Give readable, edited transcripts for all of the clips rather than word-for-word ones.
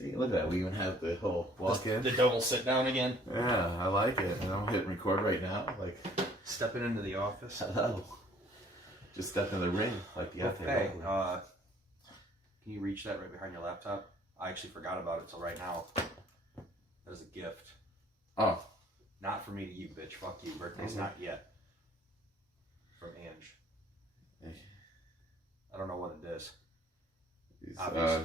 See, look at that. We even have the whole walk-in. The double sit-down again. Yeah, I like it. And I'm hitting record right now. Like, stepping into the office. Hello. Just stepped in the ring like the other Hey, can you reach that right behind your laptop? I actually forgot about it till right now. That is a gift. Oh. Not for me to you, bitch. Fuck you. Birthday's not yet. From Ange. I don't know what it is. Obviously.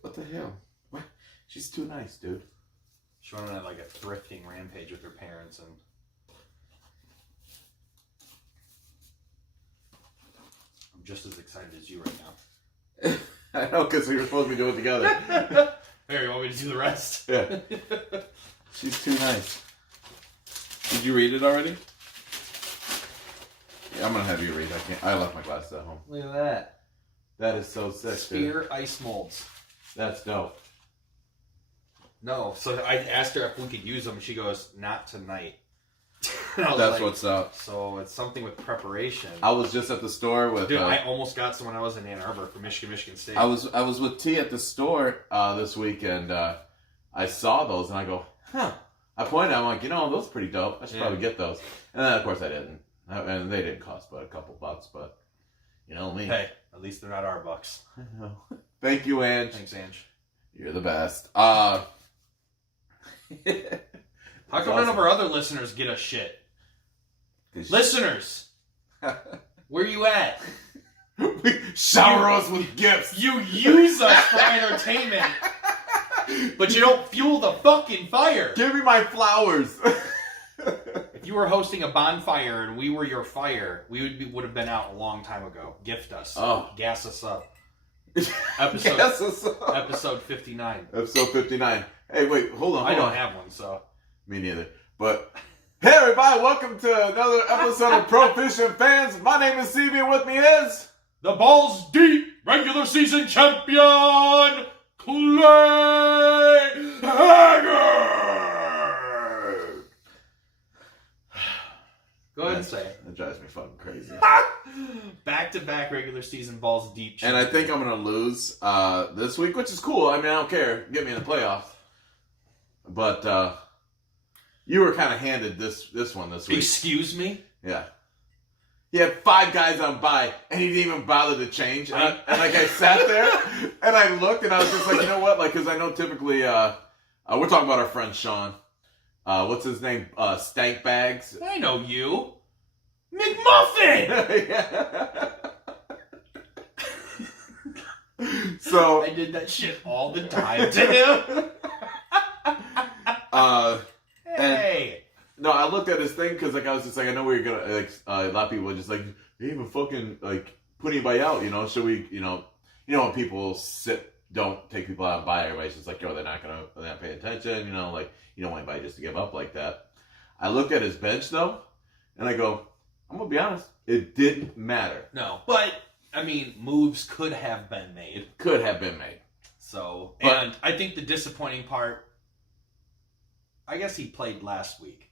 What the hell? What? She's too nice, dude. She went on like a thrifting rampage with her parents, and I'm just as excited as you right now. I know, because we were supposed to be doing it together. Here, you want me to do the rest? Yeah. She's too nice. Did you read it already? Yeah, I'm gonna have you read. I left my glasses at home. Look at that. That is so sick. Spear dude. ice molds. That's dope. No, so I asked her if we could use them, and she goes, "Not tonight." That's like, what's up. So it's something with preparation. I was just at the store with. Dude, I almost got some when I was in Ann Arbor for Michigan State. I was with T at the store this weekend. I saw those and I go, huh. I pointed. I'm like, those are pretty dope. I should probably get those. And then of course I didn't. And they didn't cost but a couple bucks. But you know me. Hey, at least they're not our bucks. I know. Thank you, Ange. Thanks, Ange. You're the best. How come none of our other listeners get a shit? Listeners, where you at? Shower us with gifts. You use us for entertainment, but you don't fuel the fucking fire. Give me my flowers. If you were hosting a bonfire and we were your fire, we would have been out a long time ago. Gift us. Oh. Gas us up. Gas us up. Episode 59. Episode 59. Hey, wait, hold on. I don't have one, so. Me neither. But, hey everybody, welcome to another episode of Proficient Fans. My name is CB and with me is... the Balls Deep regular season champion, Clay Hager! Go ahead and say it. That drives me fucking crazy. Back-to-back regular season Balls Deep champion. And I think I'm going to lose this week, which is cool. I mean, I don't care. Get me in the playoffs. But you were kind of handed this one this week. Excuse me? Yeah. He had 5 guys on bye, and he didn't even bother to change. And I sat there, and I looked, and I was just like, you know what? Like, because I know typically, we're talking about our friend Sean. What's his name? Stank Bags. I know you. McMuffin! So I did that shit all the time to him. Hey. No, I looked at his thing because I was just like, I know we're gonna a lot of people are just like, they even fucking put anybody out, Should we, when people don't take people out and buy everybody, it's just like, they're not paying attention, you don't want anybody just to give up like that. I look at his bench though, and I go, I'm gonna be honest, it didn't matter. No, but I mean, moves could have been made. Could have been made. So, and I think the disappointing part, I guess he played last week.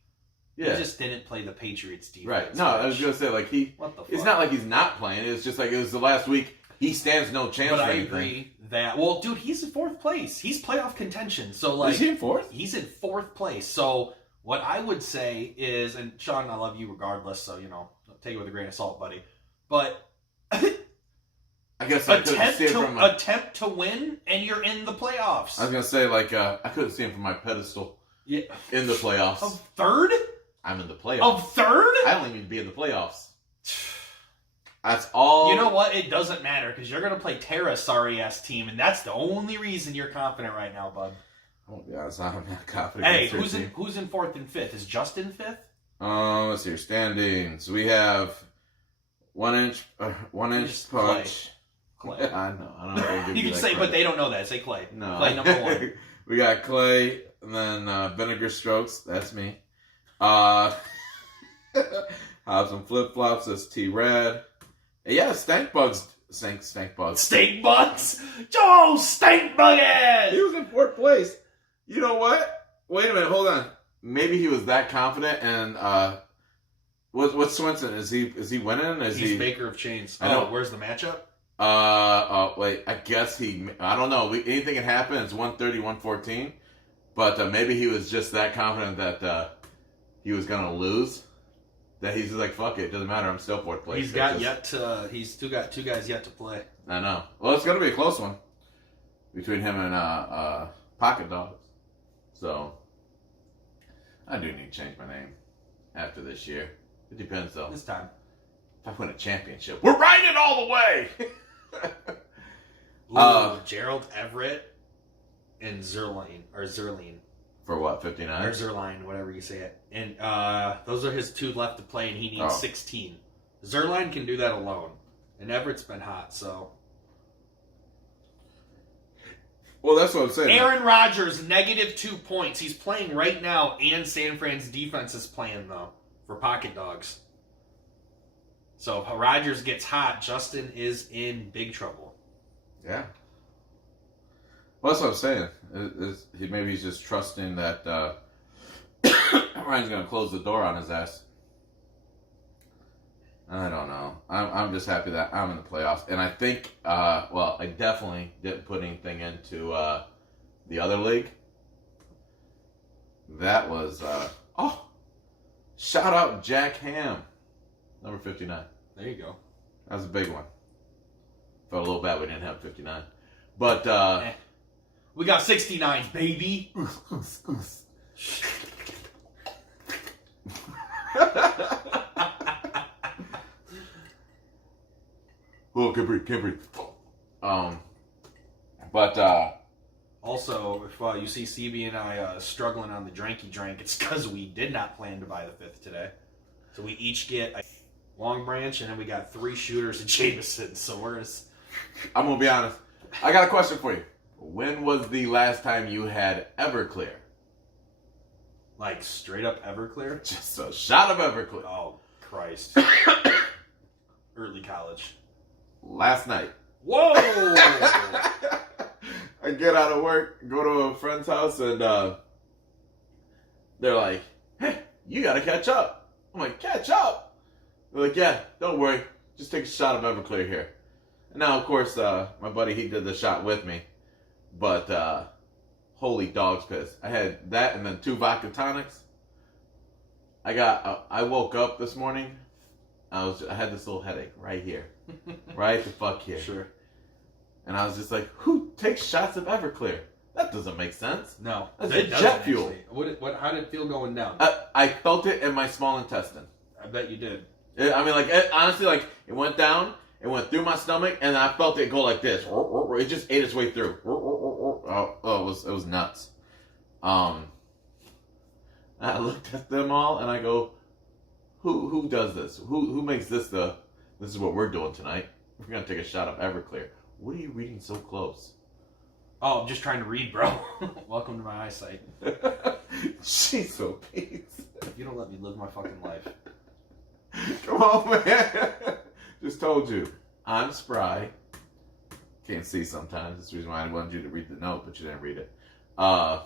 Yeah. He just didn't play the Patriots defense. Right. No, I was going to say, what the fuck? It's not like he's not playing. It's just like it was the last week. He stands no chance but for I anything. agree that, well, dude, he's in 4th place. He's playoff contention. So, is he in 4th? He's in 4th place. So, what I would say is, and Sean, I love you regardless, so, take it with a grain of salt, buddy. But... I guess I couldn't see it from my... Attempt to win, and you're in the playoffs. I was going to say, I couldn't see him from my pedestal. Yeah. In the playoffs. Of 3rd? I'm in the playoffs. Of 3rd? I don't even need to be in the playoffs. That's all. You know what? It doesn't matter, because you're going to play Tara's sorry-ass team, and that's the only reason you're confident right now, bud. I won't be honest, I'm not confident. Hey, who's in 4th and 5th? Is Justin 5th? Let's see your standings. We have 1 inch punch. Clay. I know. I don't know. You can say, credit. But they don't know that. Say Clay. No. Clay number 1. We got Clay, and then Vinegar Strokes. That's me. Have some flip flops. That's T Rad. Yeah, Stank Bugs. Stank Bugs. Stank Bugs. Joe Stank Bugs. He was in 4th place. You know what? Wait a minute. Hold on. Maybe he was that confident, and what's Swenson? Is he winning? He's Baker of Chains. I know. Where's the matchup? Wait, I guess I don't know. Anything can happen. It's 130, 114. But maybe he was just that confident that he was going to lose. That he's just like, fuck it, doesn't matter. I'm still fourth place. He's still got two guys yet to play. I know. Well, it's going to be a close one between him and Pocket Dogs. So, I do need to change my name after this year. It depends, though. This time. If I win a championship, we're riding all the way! Gerald Everett and Zerline. For what, 59? Or Zerline, whatever you say it. And those are his two left to play, and he needs 16. Zerline can do that alone. And Everett's been hot, so... Well, that's what I'm saying. Aaron Rodgers, -2 points. He's playing right now, and San Fran's defense is playing, though, for Pocket Dogs. So if Rodgers gets hot, Justin is in big trouble. Yeah. Well, that's what I'm saying. Maybe he's just trusting that Ryan's going to close the door on his ass. I don't know. I'm just happy that I'm in the playoffs. And I think, I definitely didn't put anything into the other league. That was, shout out Jack Ham, number 59. There you go. That was a big one. Felt a little bad we didn't have 59. But, we got 69, baby. Oh, can't breathe. Also, if you see CB and I struggling on the dranky drink, it's because we did not plan to buy the fifth today. So we each get a Long Branch, and then we got 3 shooters of Jameson. So I'm gonna be honest. I got a question for you. When was the last time you had Everclear? Like straight up Everclear? Just a shot of Everclear. Oh, Christ. Early college. Last night. Whoa! I get out of work, go to a friend's house, and they're like, hey, you gotta catch up. I'm like, catch up? They're like, yeah, don't worry. Just take a shot of Everclear here. And now, of course, my buddy, he did the shot with me. But, holy dog's piss. I had that and then 2 vodka tonics. I woke up this morning. I had this little headache right here. Right the fuck here. Sure. And I was just like, who takes shots of Everclear? That doesn't make sense. No. That's it jet fuel. How did it feel going down? I felt it in my small intestine. I bet you did. Honestly, it went down, it went through my stomach, and I felt it go like this. It just ate its way through. It was nuts. I looked at them all, and I go, who does this? Who makes this this is what we're doing tonight. We're going to take a shot of Everclear. What are you reading so close? Oh, I'm just trying to read, bro. Welcome to my eyesight. She's so peace. You don't let me live my fucking life. Come on, man. Just told you. I'm spry. Can't see sometimes. That's the reason why I wanted you to read the note, but you didn't read it. I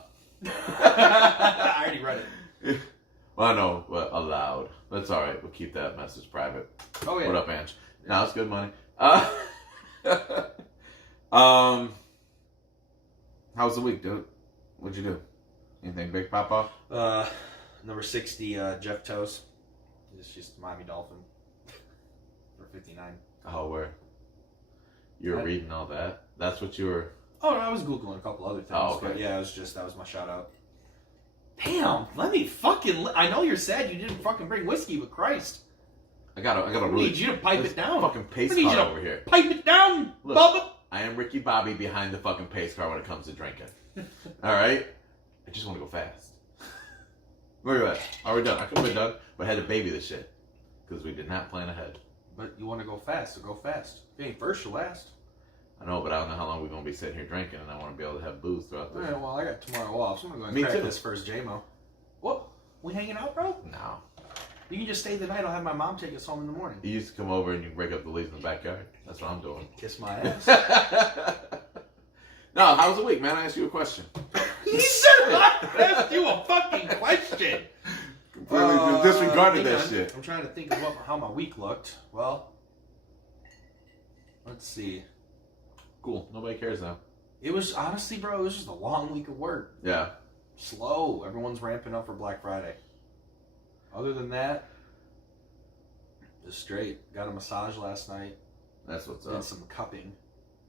already read it. Well, I know, but aloud. That's all right. We'll keep that message private. Oh, yeah. What up, Ange? Yeah. No, it's good money. How's the week, dude? What'd you do? Anything big pop off? Number 60, Jeff Toes. It's just Miami Dolphin for 59. Oh, where? You were reading all that? That's what you were... Oh, no, I was Googling a couple other things. Oh, okay. But yeah, that was my shout out. Damn, let me fucking... I know you're sad you didn't fucking bring whiskey, but Christ. I gotta I really... need you to pipe it down. Fucking pace I need you car to over here. Pipe it down, Look, Bubba. I am Ricky Bobby behind the fucking pace car when it comes to drinking. Alright? I just want to go fast. Look at that. Are we done? I could have been done, but I had to baby this shit. Because we did not plan ahead. But you want to go fast, so go fast. If you ain't first, you'll last. I know, but I don't know how long we're going to be sitting here drinking, and I want to be able to have booze throughout this. Alright, well, I got tomorrow off, so I'm going to go and Me crack too. this first JMO. What? We hanging out, bro? No. You can just stay the night. I'll have my mom take us home in the morning. You used to come over and you break up the leaves in the backyard. That's what I'm doing. Kiss my ass. No, how was the week, man? I asked you a question. He said I asked you a fucking question. Completely disregarded hang that on. shit. I'm trying to think of how my week looked. Well, Let's see. Cool. Nobody cares now. It was, honestly, bro, it was just a long week of work. Yeah. Slow. Everyone's ramping up for Black Friday. Other than that, just straight. Got a massage last night. That's what's Did up. some cupping.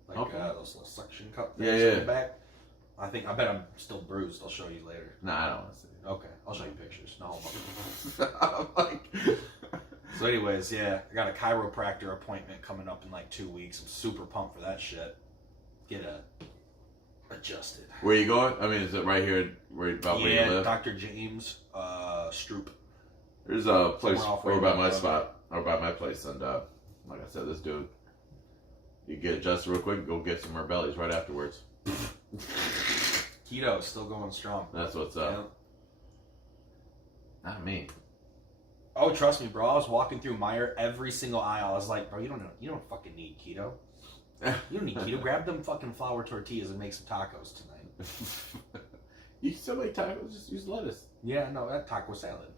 Like Okay. those little suction cup Yeah, things yeah. in the back. I bet I'm still bruised. I'll show you later. Nah, I don't want to see Okay. I'll show you pictures. No, it. I'm like... So anyways, yeah, I got a chiropractor appointment coming up in like 2 weeks. I'm super pumped for that shit. Get adjusted. Where you going? I mean, is it right here where you Yeah, live? Dr. James Stroop. There's a place Somewhere off over by my Rainbow. spot, or by my place, and like I said, this dude, you get adjusted real quick, go get some more bellies right afterwards. Keto still going strong. That's what's up. Yeah. Not me. Oh, trust me, bro. I was walking through Meijer, every single aisle. I was like, bro, you don't fucking need keto. You don't need keto. Grab them fucking flour tortillas and make some tacos tonight. You still make tacos? Just use lettuce. Yeah, no, that taco salad.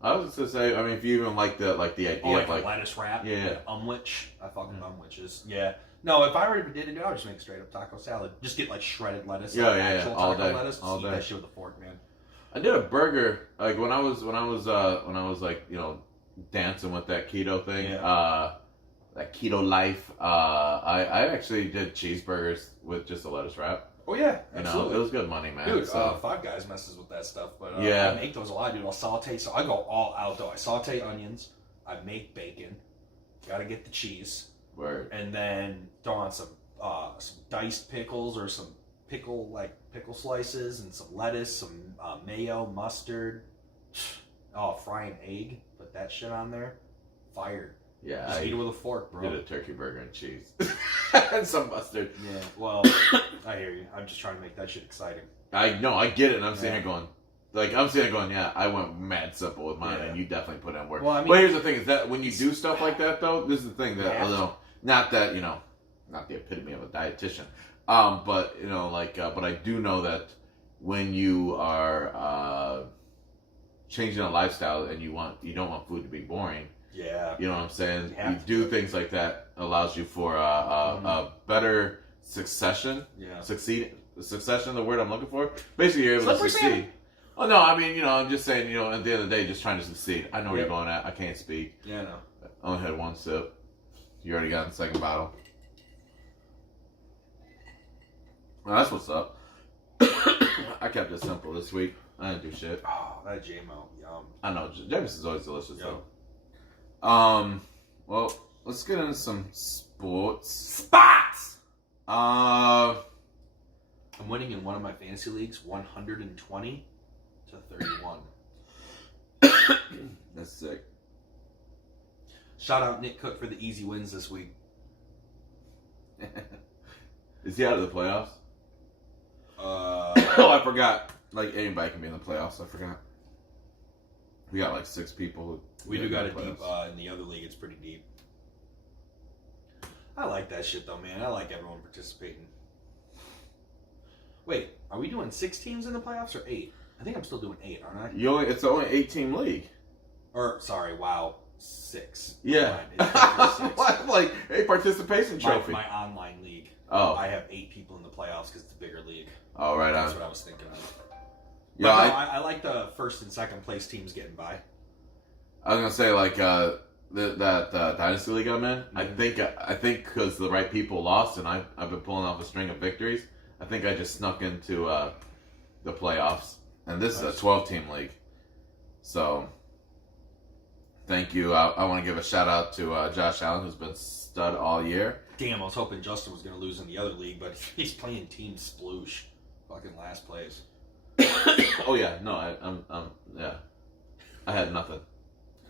I was just gonna say, I mean, if you even like the idea Oh, like of a like, lettuce wrap. Yeah. Umwich. I fucking umwiches. Yeah. No, if I already did it, I would just make straight up taco salad. Just get like shredded lettuce. Yeah, like yeah, actual all taco day, lettuce. all Just eat day. that shit with a fork, man. I did a burger like when I was like, you know, dancing with that keto thing. Yeah. That keto life. I actually did cheeseburgers with just a lettuce wrap. Oh yeah, You absolutely. know, it was good money, man. Dude, So Five Guys messes with that stuff, but Yeah. I make those a lot, dude. I'll saute, so I go all out though. I saute onions, I make bacon, gotta get the cheese, word. and then throw on some diced pickles or some pickle slices and some lettuce, some mayo, mustard. Oh, fry an egg, put that shit on there. Fire. Yeah, Just I eat it with a fork, bro. did a turkey burger and cheese and some mustard. Yeah, well, I hear you. I'm just trying to make that shit exciting. I get it, and I'm sitting Yeah. here going, yeah, I went mad simple with mine, Yeah. and you definitely put in work. Well, I mean- but here's the thing: is that when you do stuff like that, though, this is the thing that, Yeah. not that not the epitome of a dietitian, but but I do know that when you are changing a lifestyle and you don't want food to be boring. Yeah. You know what I'm saying? You have You to do things like that allows you for a better succession. Yeah. Succession, the word I'm looking for. Basically, you're able Slippery to succeed. salmon. Oh no, I mean, I'm just saying, at the end of the day, just trying to succeed. I know where Yep. you're going at. I can't speak. Yeah, no. I only had one sip. You already got the second bottle. Well, that's what's up. I kept it simple this week. I didn't do shit. Oh, that JMO, yum. I know Jameson's always delicious Yep. though. Well, let's get into some sports. Spots! Uh, I'm winning in one of my fantasy leagues 120 to 31. that's sick. Shout out Nick Cook for the easy wins this week. Is he out of the playoffs? Uh, Oh, I forgot. Like anybody can be in the playoffs. I forgot. We got like 6 people. we do in got the a deep, playoffs. in the other league, it's pretty deep. I like that shit though, man. I like everyone participating. Wait, are we doing 6 teams in the playoffs or 8? I think I'm still doing 8, aren't I? It's only 8-team league. Or, sorry, wow, 6. Yeah. Never mind, it's 6. I'm like, hey, participation trophy. My online league. Oh. I have 8 people in the playoffs because it's a bigger league. Oh, right That's on. what I was thinking of. Yeah, But no, I like the first and second place teams getting by. I was gonna say like that dynasty league I'm in. Mhm. I think because the right people lost, and I've been pulling off a string of victories. I think I just snuck into the playoffs, and this is Nice. a 12-team league. So, thank you. I want to give a shout out to Josh Allen, who's been stud all year. Damn, I was hoping Justin was going to lose in the other league, but he's playing Team Sploosh. Fucking last place. Oh yeah, no, yeah, I had nothing.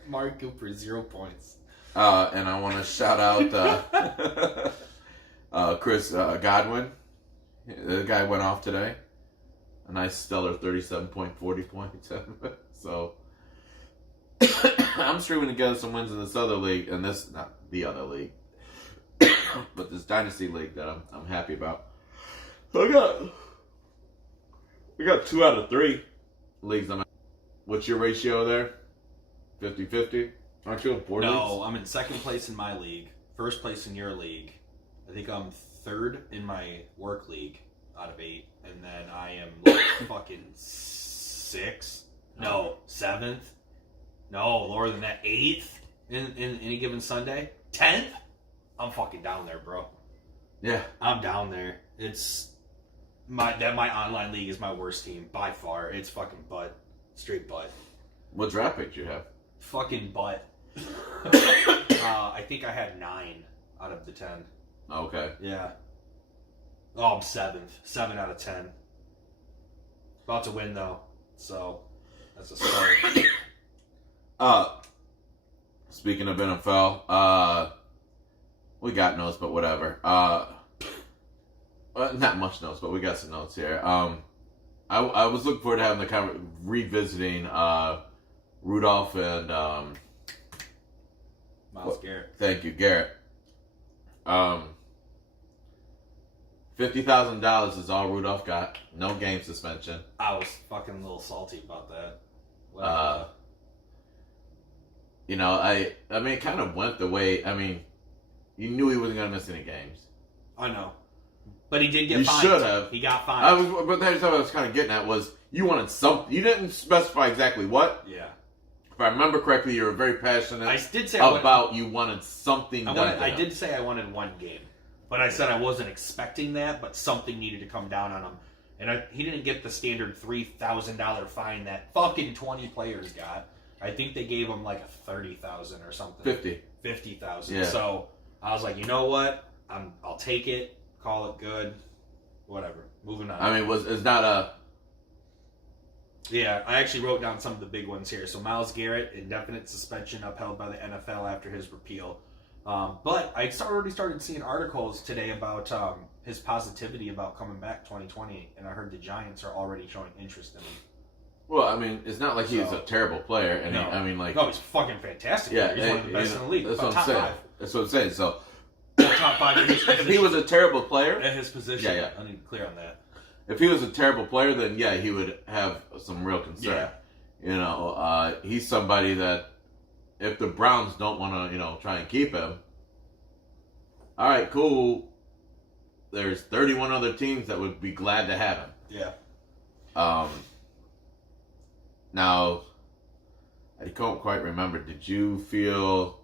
Mark Cooper, 0 points. And I want to shout out Chris Godwin. The guy went off today. A nice stellar 37.40 points. So I'm streaming together some wins in this other league, and this not the other league, but this dynasty league that I'm happy about. We got 2 out of 3 leagues. What's your ratio there? 50-50? Aren't you in 4 leagues? No, I'm in second place in my league, first place in your league, I think I'm 3rd in my work league out of 8, and then I am like fucking 6th. No, 7th. No, lower than that. 8th in any given Sunday. 10th. I'm fucking down there, bro. Yeah, I'm down there. It's my online league is my worst team by far. It's fucking butt, straight butt. what draft pick do you have? Fucking butt. I think I had 9 out of the 10. Okay. Yeah. Oh, I'm 7th. 7 out of 10. About to win though, so that's a start. Speaking of NFL, we got notes, but whatever. Not much notes, but we got some notes here. I was looking forward to having the revisiting Rudolph and Myles Garrett. Thank you, Garrett. $50,000 is all Rudolph got. No game suspension. I was fucking a little salty about that. I mean, it kind of went the way. I mean, you knew he wasn't gonna miss any games. I know, but he did get You fined. should have. He got fined. But that's what I was kind of getting at was you wanted something. You didn't specify exactly what. Yeah. If I remember correctly, you were very passionate. I did say you wanted something done. I did say I wanted 1 game, but I said I wasn't expecting that. But something needed to come down on him, and he didn't get the standard $3,000 fine that fucking 20 players got. I think they gave him like a $30,000 or something. 50,000. Yeah. So I was like, you know what? I'll take it. Call it good. Whatever. Moving on. I mean, it's not a. Yeah, I actually wrote down some of the big ones here. So Myles Garrett, indefinite suspension upheld by the NFL after his repeal. But I already started seeing articles today about his positivity about coming back 2020, and I heard the Giants are already showing interest in him. Well, I mean, it's not like he's a terrible player, and no, he's fucking fantastic. Yeah, he's one of the best in the league. That's what I'm top saying. 5. That's what I'm saying. So, Top 5 in his position. if he was a terrible player, at his position, yeah. I need to be clear on that. If he was a terrible player, then yeah, he would have some real concern. Yeah. He's somebody that if the Browns don't want to, try and keep him, all right, cool. There's 31 other teams that would be glad to have him. Yeah. Now, I can't quite remember. Did you feel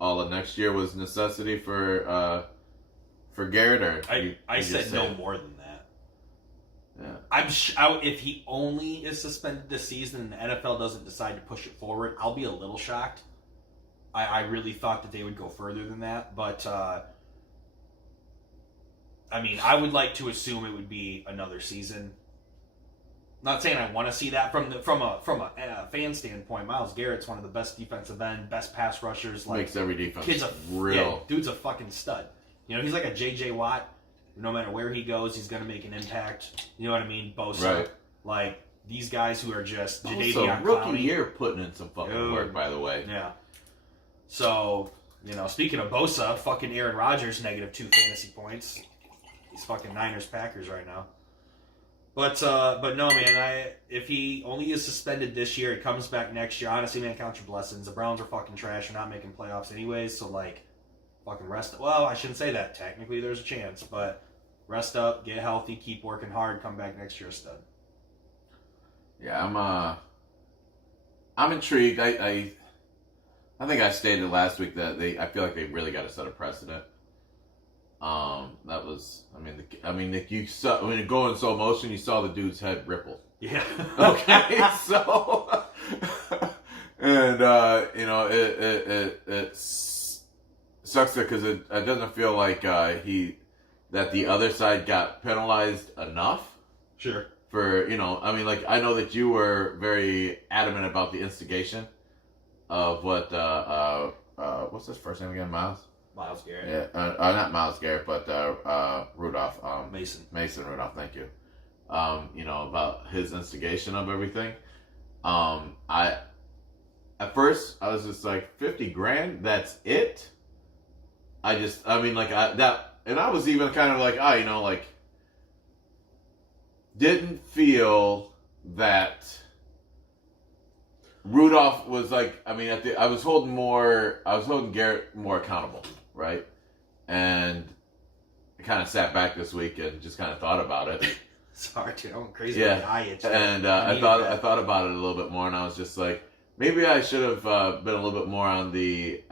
all of next year was necessity for Garrett, or I said no more than that. Yeah. If he only is suspended this season and the NFL doesn't decide to push it forward, I'll be a little shocked. I really thought that they would go further than that, but I mean, I would like to assume it would be another season. Not saying I want to see that from a fan standpoint. Myles Garrett's one of the best defensive end, best pass rushers. Like, makes every defense kid's real. Yeah, dude's a fucking stud. He's like a J.J. Watt. No matter where he goes, he's going to make an impact. You know what I mean? Bosa. Right. Like, these guys who are just Also, Jadeveon rookie Clowney. year putting in some fucking work, by the way. Yeah. So, speaking of Bosa, fucking Aaron Rodgers, -2 fantasy points. He's fucking Niners-Packers right now. But no, man, if he only is suspended this year, he comes back next year. Honestly, man, count your blessings. The Browns are fucking trash. They're not making playoffs anyways, so, fucking rest up. Well, I shouldn't say that. Technically, there's a chance, but rest up, get healthy, keep working hard, come back next year a stud. Yeah, I'm intrigued. I think I stated last week that I feel like they really got to set a precedent. That was, you saw, going in slow motion, you saw the dude's head ripple. Yeah. Okay, so, and it sucks because it doesn't feel like that the other side got penalized enough. Sure. For I know that you were very adamant about the instigation of what what's his first name again, Myles Garrett. Yeah, not Myles Garrett, but Rudolph. Mason Rudolph. Thank you. About his instigation of everything. At first I was just like $50,000. That's it. And I was even kind of like, didn't feel that Rudolph was I was holding Garrett more accountable, right? And kind of sat back this week and just kind of thought about it. Sorry, dude. I'm crazy. Yeah, with the eye itch. and I thought about it a little bit more, and I was just like, maybe I should have been a little bit more on the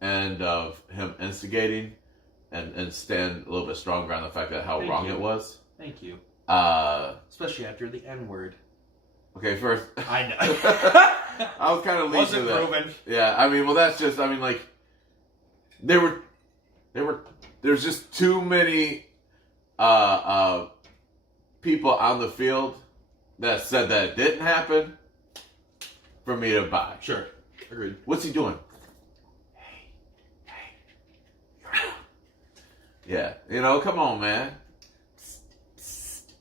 end of him instigating, and stand a little bit stronger on the fact that how wrong it was. Thank you. Especially after the N word. Okay, first I know. I was kind of leaning to that. Proven. Yeah, I mean, well, that's just. I mean, like there's just too many people on the field that said that it didn't happen for me to buy. Sure, agreed. What's he doing? Hey, you're out. Yeah, come on, man.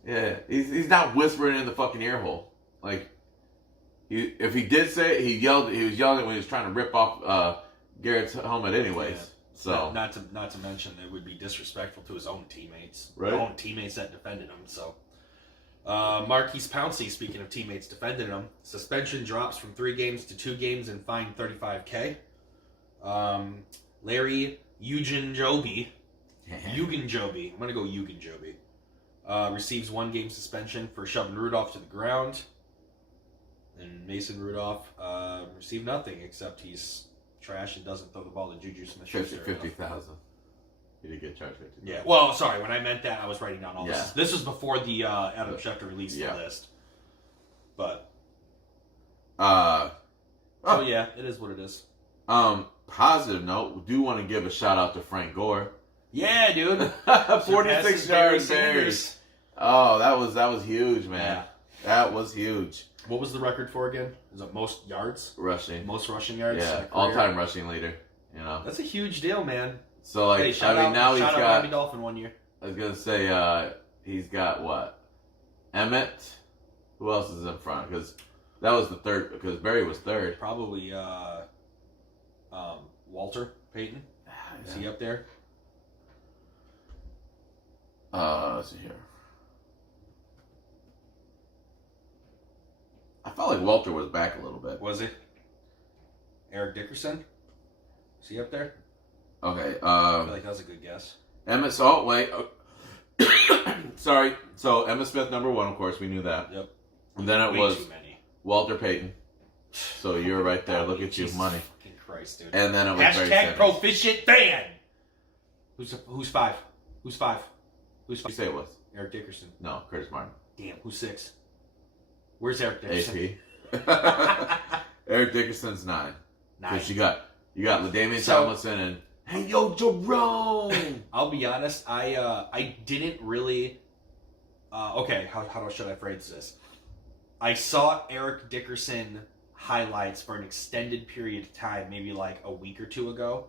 Yeah, he's not whispering in the fucking ear hole. Like, if he did say it, he was yelling when he was trying to rip off Garrett's helmet anyways. Yeah. So not to mention it would be disrespectful to his own teammates. Right. The own teammates that defended him. So Marquise Pouncey, speaking of teammates defending him, suspension drops from 3 games to 2 games and fined $35K. Larry Ugunjobi, I'm gonna go Ugunjobi. Receives 1 game suspension for shoving Rudolph to the ground. And Mason Rudolph received nothing except he's trash and doesn't throw the ball to Juju Smith-Schuster. 50,000. He did get charged 50,000. Yeah. Well, sorry. When I meant that, I was writing down all Yeah. this. This was before the Adam Schefter released the list. But. So yeah, it is what it is. Positive note, we do want to give a shout out to Frank Gore. Yeah, dude. 46 yards Bears. Oh, that was huge, man. Yeah. That was huge. What was the record for again? Is it most yards? Rushing. Most rushing yards? Yeah, all-time rushing leader. That's a huge deal, man. So, like, hey, now he's got... got... Miami Dolphin 1 year. I was going to say, he's got, what? Emmett? Who else is in front? Because that was the third, because Barry was third. Probably, Walter Payton. Is he up there? Let's see here. I felt like Walter was back a little bit. Was he? Eric Dickerson? Is he up there? Okay. I feel like that was a good guess. Emmett. So wait. Sorry. So Emmitt Smith, number 1, of course, we knew that. Yep. And then it Way was too many. Walter Payton. So you're right there. Look at you, money. Fucking Christ, dude. And then it was Hashtag Proficient fan. Who's 5? Who's 5? Who's 5? Who you say it was? Eric Dickerson. No, Curtis Martin. Damn. Who's 6? Where's Eric Dickerson? AP. Eric Dickerson's 9. 9. Because you got LaDainian Tomlinson and hey yo Jerome. I'll be honest. I didn't really. Okay. How should I phrase this? I saw Eric Dickerson highlights for an extended period of time, maybe like a week or 2 ago.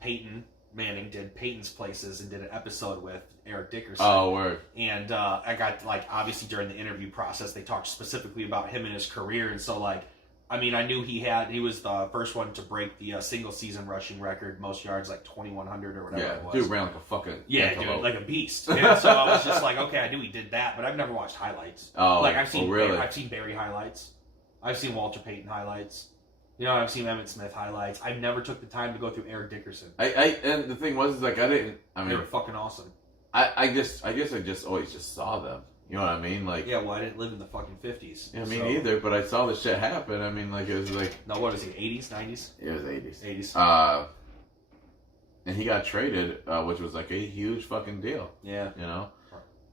Peyton Manning did Peyton's Places and did an episode with Eric Dickerson. Oh, word. And I got, like, obviously during the interview process, they talked specifically about him and his career. And so, like, I mean, I knew he was the first one to break the single season rushing record, most yards, like 2,100 or whatever it was. Dude ran like a fucking dude, like a beast. And so I was just like, okay, I knew he did that, but I've never watched highlights. Oh, like I've seen really? I've seen Barry highlights. I've seen Walter Payton highlights. I've seen Emmitt Smith highlights. I never took the time to go through Eric Dickerson. And the thing was, is like, they were fucking awesome. I guess I just always just saw them. You know what I mean? Like, yeah, well, I didn't live in the fucking 50s. Yeah, me neither, but I saw this shit happen. I mean, like, it was like... No, what is he, 80s, 90s? It was 80s. 80s. And he got traded, which was like a huge fucking deal. Yeah.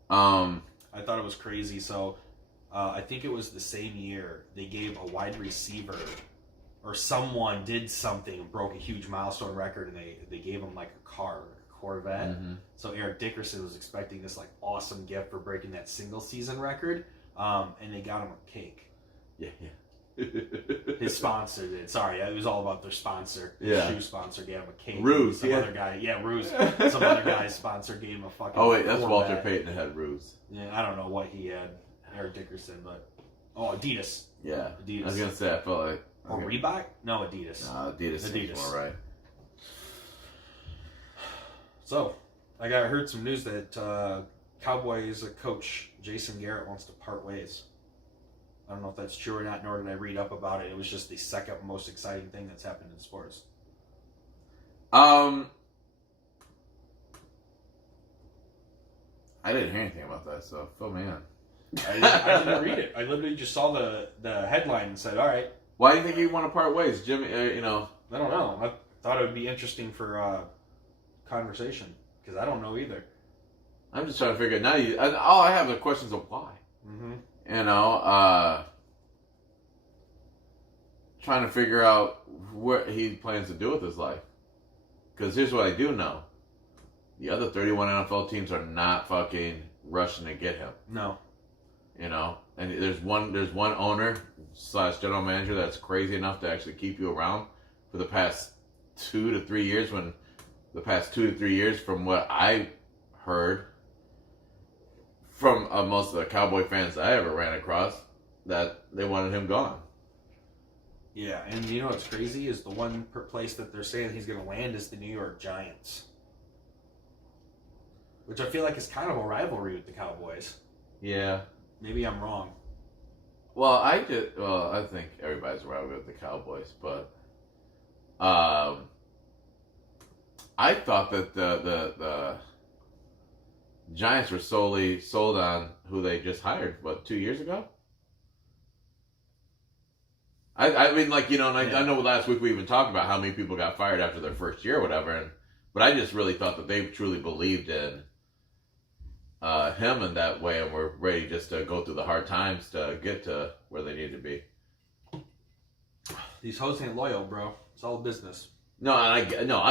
I thought it was crazy. So, I think it was the same year they gave a wide receiver, or someone did something, broke a huge milestone record, and they gave him like a car, a Corvette. Mm-hmm. So Eric Dickerson was expecting this like awesome gift for breaking that single season record, and they got him a cake. Yeah. His sponsor did. Sorry, it was all about their sponsor. Yeah. Shoe sponsor gave him a cake. Ruse, other guy. Yeah, Ruse. Some other guy's sponsor gave him a fucking. Oh wait, that's Corvette. Walter Payton that had Ruse. Yeah, I don't know what he had, Eric Dickerson, but Adidas. Yeah, Adidas. I was gonna say I felt like. Or Reebok? No, Adidas. No, Adidas. Seems more right. So, I heard some news that Cowboys coach Jason Garrett wants to part ways. I don't know if that's true or not, nor did I read up about it. It was just the second most exciting thing that's happened in sports. I didn't hear anything about that, so fill me in. I didn't read it. I literally just saw the headline and said, all right. Why do you think he want to part ways, Jimmy? You know, I don't know. I thought it would be interesting for conversation because I don't know either. I'm just trying to figure it now. All I have are questions of why. Mm-hmm. You know, trying to figure out what he plans to do with his life. Because here's what I do know: the other 31 NFL teams are not fucking rushing to get him. No. You know, and there's one owner / general manager that's crazy enough to actually keep you around for the past 2 to 3 years. When the past 2 to 3 years, from what I heard from most of the Cowboy fans I ever ran across, that they wanted him gone. Yeah, and you know what's crazy is the one place that they're saying he's going to land is the New York Giants, which I feel like is kind of a rivalry with the Cowboys. Yeah. Maybe I'm wrong. Well, I think everybody's rivalry with the Cowboys, but I thought that the Giants were solely sold on who they just hired, 2 years ago? I mean, like, you know, and I know last week we even talked about how many people got fired after their first year or whatever, but I just really thought that they truly believed in him in that way and were ready just to go through the hard times to get to where they need to be. These hoes ain't loyal, bro. It's all business. No, I don't got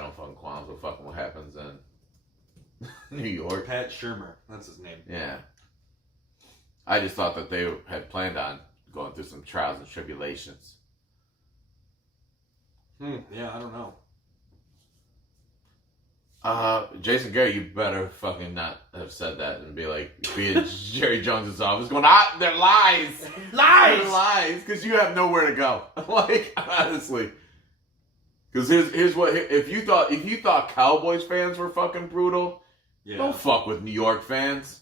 no fucking qualms with fucking what happens in New York. Pat Shurmur, that's his name. Yeah. I just thought that they had planned on going through some trials and tribulations. Yeah, I don't know. Jason Garrett, you better fucking not have said that and be in Jerry Jones' office going, they're lies! Lies! They're lies! Because you have nowhere to go. Like, honestly. Because here's what, if you thought Cowboys fans were fucking brutal, don't fuck with New York fans.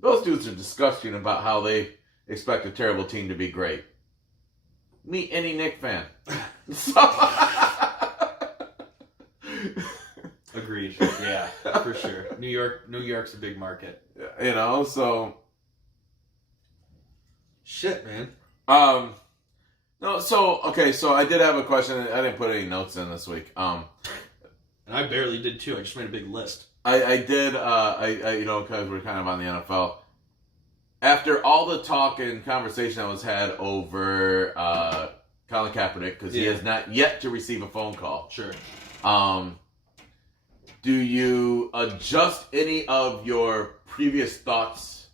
Those dudes are disgusting about how they expect a terrible team to be great. Meet any Knicks fan. Agreed. Yeah, for sure. New York's a big market. You know, so shit, man. No, so I did have a question. I didn't put any notes in this week. And I barely did too. I just made a big list. I did. You know, because we're kind of on the NFL. After all the talk and conversation that was had over Colin Kaepernick, because he has not yet to receive a phone call. Sure. Do you adjust any of your previous thoughts?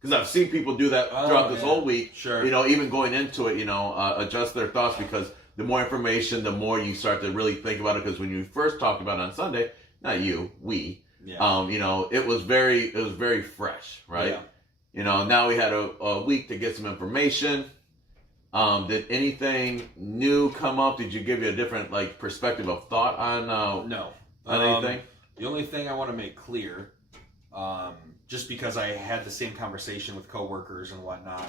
Because I've seen people do that throughout this whole week. Sure. You know, even going into it, you know, adjust their thoughts because the more information, the more you start to really think about it. Because when you first talked about it on Sunday, not you, we, you know, it was very fresh, right? Yeah. You know, now we had a week to get some information. Did anything new come up? Did you give you a different perspective of thought on no on anything? The only thing I want to make clear, just because I had the same conversation with coworkers and whatnot,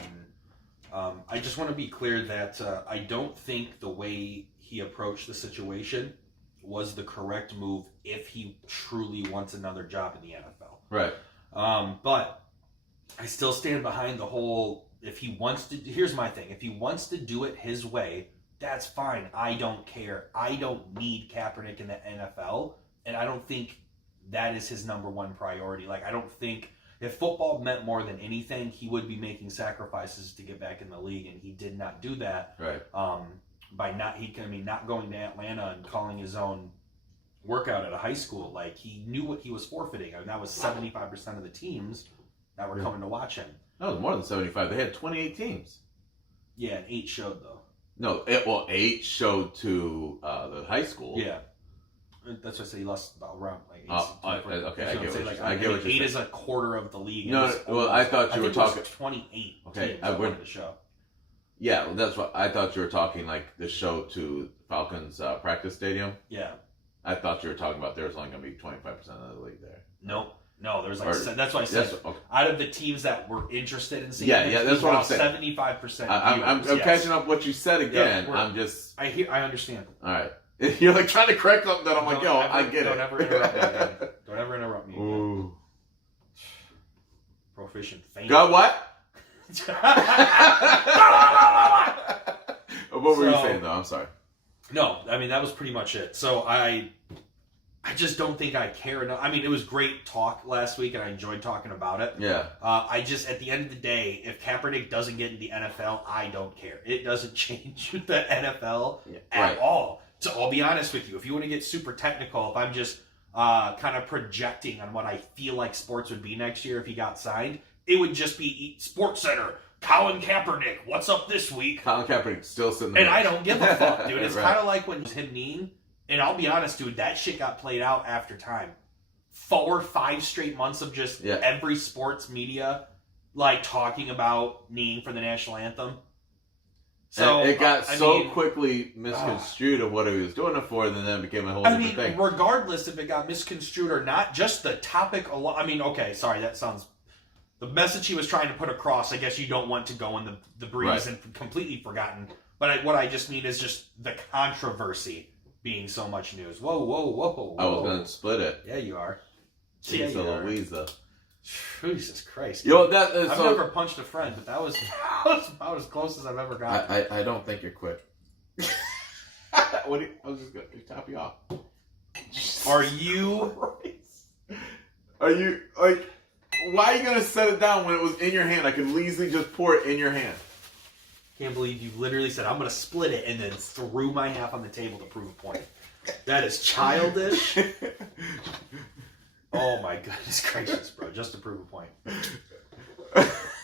and I just want to be clear that I don't think the way he approached the situation was the correct move if he truly wants another job in the NFL. Right. But I still stand behind the whole, if he wants to, here's my thing, if he wants to do it his way, that's fine. I don't care. I don't need Kaepernick in the NFL, and I don't think that is his number one priority. I don't think, if football meant more than anything, he would be making sacrifices to get back in the league, and he did not do that. Right. By not going to Atlanta and calling his own workout at a high school. He knew what he was forfeiting. I mean, that was 75% of the teams that were coming to watch him. That was more than 75. They had 28 teams. Yeah, and 8 showed though. No, 8 showed to the high school. Yeah, that's why I say he lost about around 8. Okay, I get what you're saying. I get what 8 is a quarter of the league. No, well, I thought you were talking. It was 28 okay, teams that wanted to show. Yeah, well, that's what I thought you were talking. The show to Falcons practice stadium. Yeah, I thought you were talking about there was only going to be 25% of the league there. Nope. No, there's that's why I said out of the teams that were interested in seeing that's what I'm saying. 75%. I'm catching up what you said again. I understand. All right. You're trying to correct something that I'm I get it. Don't ever interrupt me again. Don't ever interrupt me again. Proficient fan. Got what? What were you saying, though? I'm sorry. No, I mean, that was pretty much it. So I just don't think I care enough. I mean, it was great talk last week, and I enjoyed talking about it. Yeah. I just, at the end of the day, if Kaepernick doesn't get in the NFL, I don't care. It doesn't change the NFL at all. So I'll be honest with you. If you want to get super technical, if I'm just kind of projecting on what I feel like sports would be next year if he got signed, it would just be Sports Center. Colin Kaepernick, what's up this week? Colin Kaepernick still sitting there. And I don't give a fuck, dude. It's Right. kind of like when him kneeing. And I'll be honest, dude, that shit got played out after time. 4 or 5 straight months of just every sports media like talking about kneeing for the national anthem. So and it got quickly misconstrued of what he was doing it for, and then it became a whole different thing. Regardless if it got misconstrued or not, just the topic alone. I mean, okay, sorry, that sounds. The message he was trying to put across, I guess you don't want to go in the breeze and completely forgotten. But what I just mean is just the controversy being so much news. Whoa. I was going to split it. Yeah, you are. Jeez Louisa. Jesus Christ. Yo, I've never punched a friend, but that was about as close as I've ever gotten. I don't think you're quick. I was just going to top you off. Are you... Are you, like... Why are you going to set it down when it was in your hand? I could easily just pour it in your hand. Can't believe you literally said, I'm going to split it, and then threw my half on the table to prove a point. That is childish. Oh my goodness gracious, bro. Just to prove a point.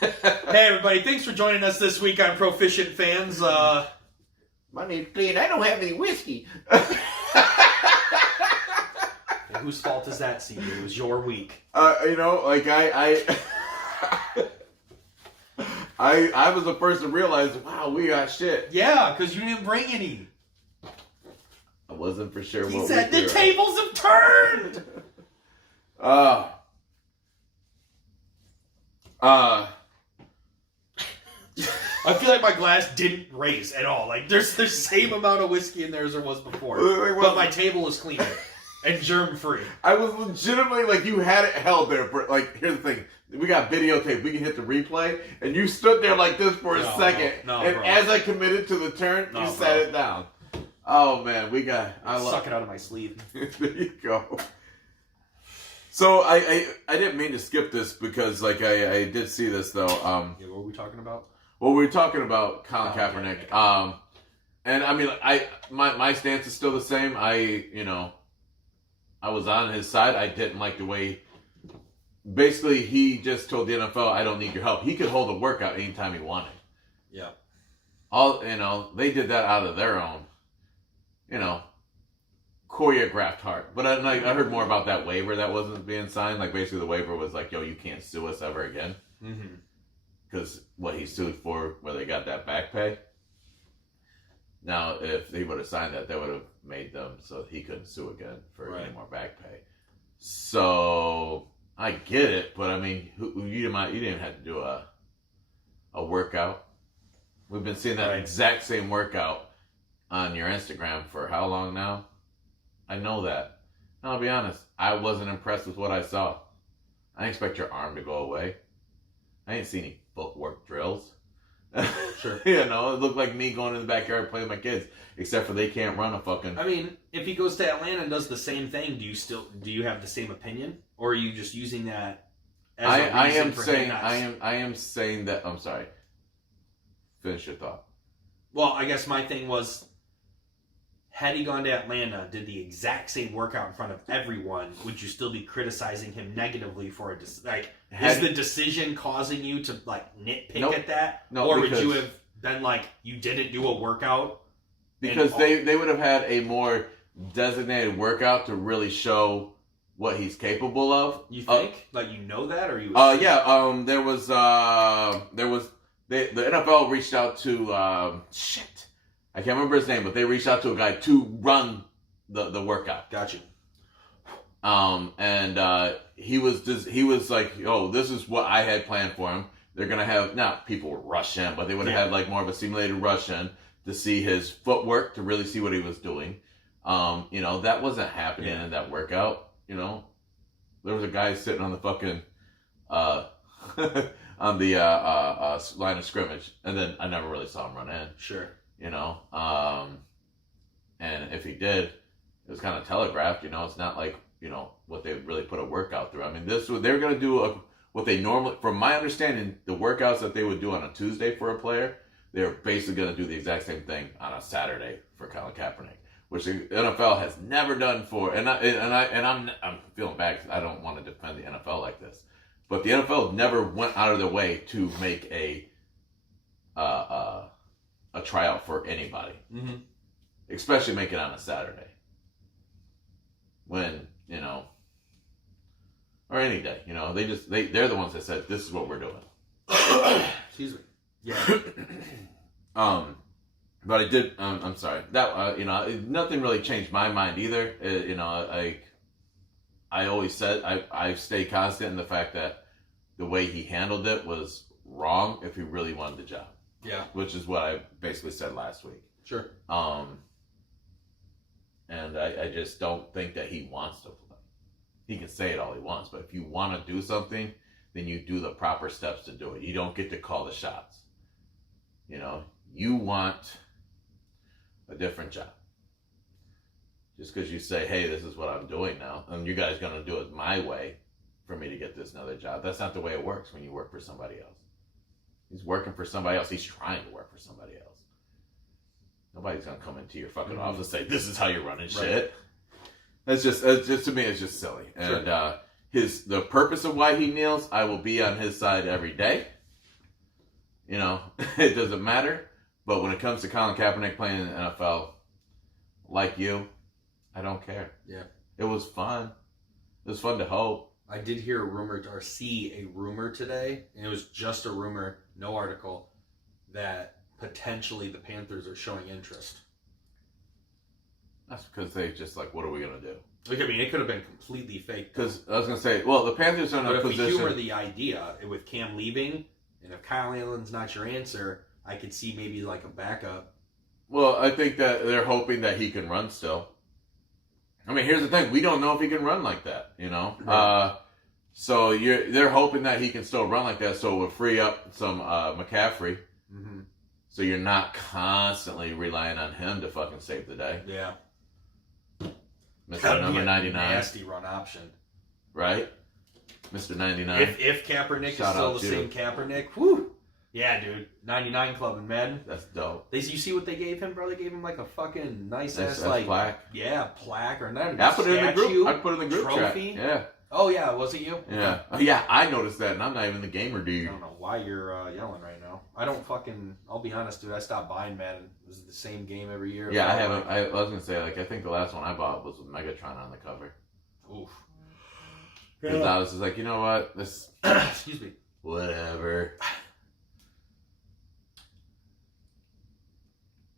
Hey, everybody. Thanks for joining us this week on Proficient Fans. My name's Clean. I don't have any whiskey. Whose fault is that, CJ? It was your week. You know, like I was the first to realize, wow, we got shit. Yeah, because you didn't bring any. I wasn't for sure. He said the tables have turned. I feel like my glass didn't raise at all. Like there's the same amount of whiskey in there as there was before, but my table is clean and germ free. I was legitimately like, you had it held there for like. Here's the thing: we got videotape. We can hit the replay, and you stood there like this for a second, and bro. As I committed to the turn, you sat it down. Oh man, we got. Suck it out of my sleeve. There you go. So I didn't mean to skip this because like I did see this though. Yeah, what were we talking about? Well, we were talking about Colin Kaepernick. Yeah. And I mean, my stance is still the same. I was on his side. I didn't like the way. Basically, he just told the NFL, "I don't need your help." He could hold a workout anytime he wanted. Yeah. They did that out of their own, choreographed heart. But I heard more about that waiver that wasn't being signed. Like basically, the waiver was like, "Yo, you can't sue us ever again." Mm-hmm. Because what he sued for, where they got that back pay. Now, if he would have signed that, would have made them so he couldn't sue again for any more back pay. So I get it, but I mean, you didn't have to do a workout. We've been seeing that exact same workout on your Instagram for how long now? I know that. And I'll be honest, I wasn't impressed with what I saw. I didn't expect your arm to go away. I didn't see any footwork drills. Sure. It looked like me going in the backyard playing with my kids, except for they can't run a fucking. I mean, if he goes to Atlanta and does the same thing, do you have the same opinion, or are you just using that as a reason for him not? I am saying that. I'm sorry. Finish your thought. Well, I guess my thing was, had he gone to Atlanta, did the exact same workout in front of everyone, would you still be criticizing him negatively for is the decision causing you to nitpick at that? No, or would you have been like, you didn't do a workout? Because they would have had a more designated workout to really show what he's capable of. You think? That, or you? There was the NFL reached out to I can't remember his name, but they reached out to a guy to run the workout. Got you. He was like, "Oh, this is what I had planned for him." They're gonna have not people rush in, but they would have had more of a simulated rush in to see his footwork, to really see what he was doing. That wasn't happening in that workout. There was a guy sitting on the fucking on the line of scrimmage, and then I never really saw him run in. Sure. You know, and if he did, it was kind of telegraphed. You know, it's not like what they really put a workout through. I mean, they're going to do what they normally, from my understanding, the workouts that they would do on a Tuesday for a player, they're basically going to do the exact same thing on a Saturday for Colin Kaepernick, which the NFL has never done for. And I'm feeling bad because I don't want to defend the NFL like this, but the NFL never went out of their way to make a tryout for anybody, especially make it on a Saturday. When or any day, they're the ones that said this is what we're doing. Excuse me. Yeah. But I did. I'm sorry. That nothing really changed my mind either. I always said I stay constant in the fact that the way he handled it was wrong if he really wanted the job. Yeah. Which is what I basically said last week. Sure. And I just don't think that he wants to play. He can say it all he wants, but if you want to do something, then you do the proper steps to do it. You don't get to call the shots. You want a different job. Just because you say, hey, this is what I'm doing now, and you guys going to do it my way for me to get this another job. That's not the way it works when you work for somebody else. He's working for somebody else. He's trying to work for somebody else. Nobody's going to come into your fucking office and say, this is how you're running shit. That's just to me, it's just silly. And the purpose of why he kneels, I will be on his side every day. It doesn't matter. But when it comes to Colin Kaepernick playing in the NFL, like you, I don't care. Yeah. It was fun. It was fun to hope. I did hear a rumor, or see a rumor today, and it was just a rumor, no article, that potentially the Panthers are showing interest. That's because they just what are we going to do? Like, I mean, it could have been completely fake. Because I was going to say, well, the Panthers are in a position. If we humor the idea with Cam leaving, and if Kyle Allen's not your answer, I could see maybe a backup. Well, I think that they're hoping that he can run still. I mean, here's the thing: we don't know if he can run like that. Right. So they're hoping that he can still run like that, so it would free up some McCaffrey. Mm-hmm. So you're not constantly relying on him to fucking save the day. Yeah. Mr. Number 99. Nasty run option. Right? Mr. 99. If Kaepernick is still the same Kaepernick, whew. Yeah, dude. 99 Club in Madden. That's dope. You see what they gave him, bro? They gave him a fucking nice ass plaque. Yeah, plaque or not. I put it in the group. I put it in the group trophy. Chat. Yeah. Oh yeah, was it you? Yeah. Oh, yeah, I noticed that, and I'm not even the gamer dude. I don't know why you're yelling right now. I don't I'll be honest, dude. I stopped buying Madden. It was the same game every year. Yeah, I haven't. I was gonna say, I think the last one I bought was with Megatron on the cover. Oof. Because I was just you know what? This. Excuse me. Whatever.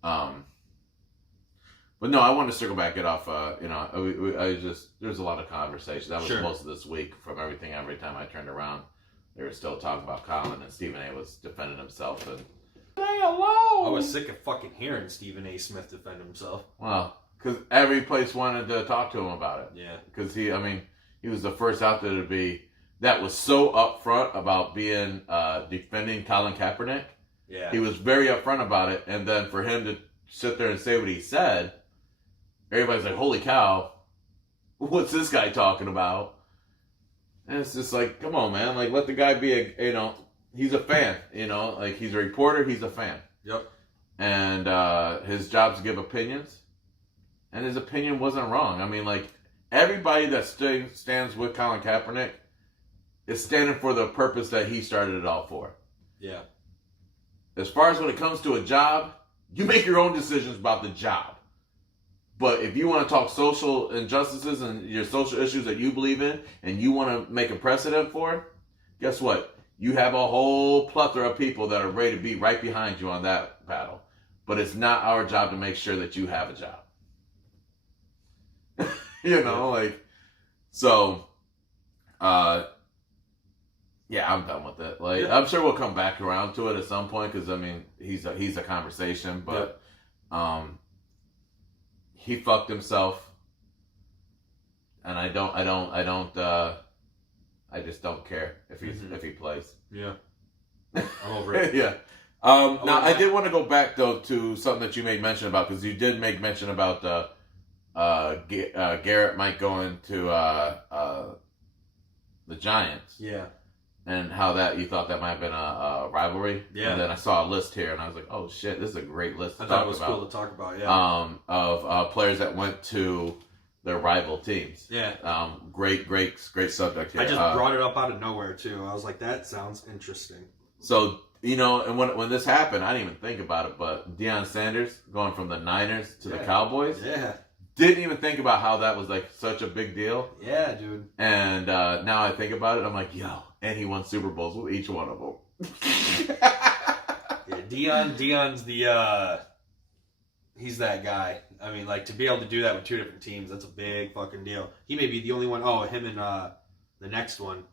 But no, I wanted to circle back it off. There's a lot of conversation. That was most of this week. From every time I turned around, they were still talking about Colin, and Stephen A. was defending himself. And I was sick of fucking hearing Stephen A. Smith defend himself. Well, because every place wanted to talk to him about it. Yeah. Because he was the first out there that was so upfront about being defending Colin Kaepernick. Yeah. He was very upfront about it, and then for him to sit there and say what he said, everybody's like, holy cow, what's this guy talking about? And it's just come on, man. Let the guy be he's a fan, he's a reporter, he's a fan. Yep. And his job's to give opinions. And his opinion wasn't wrong. I mean, everybody that stands with Colin Kaepernick is standing for the purpose that he started it all for. Yeah. As far as when it comes to a job, you make your own decisions about the job. But if you want to talk social injustices and your social issues that you believe in, and you want to make a precedent for, guess what? You have a whole plethora of people that are ready to be right behind you on that battle. But it's not our job to make sure that you have a job. Yeah, I'm done with it. I'm sure we'll come back around to it at some point because he's a conversation, but he fucked himself, and I I just don't care if he plays. Yeah, I'm over it. Yeah. Now I did want to go back though to something that you made mention about, because you did make mention about Garrett might go into the Giants. Yeah. And how that you thought that might have been a rivalry. Yeah. And then I saw a list here, and I was like, "Oh shit, this is a great list to I thought talk it was about." cool to talk about. Yeah. Of players that went to their rival teams. Yeah. Great subject here. I just brought it up out of nowhere too. I was like, that sounds interesting. So and when this happened, I didn't even think about it, but Deion Sanders going from the Niners to the Cowboys. Yeah. Didn't even think about how that was like such a big deal. Yeah, dude. And now I think about it, I'm like, yo, and he won Super Bowls with each one of them. Yeah, Deion's the he's that guy. I mean, like, to be able to do that with two different teams, that's a big fucking deal. He may be the only one. Oh, him and the next one,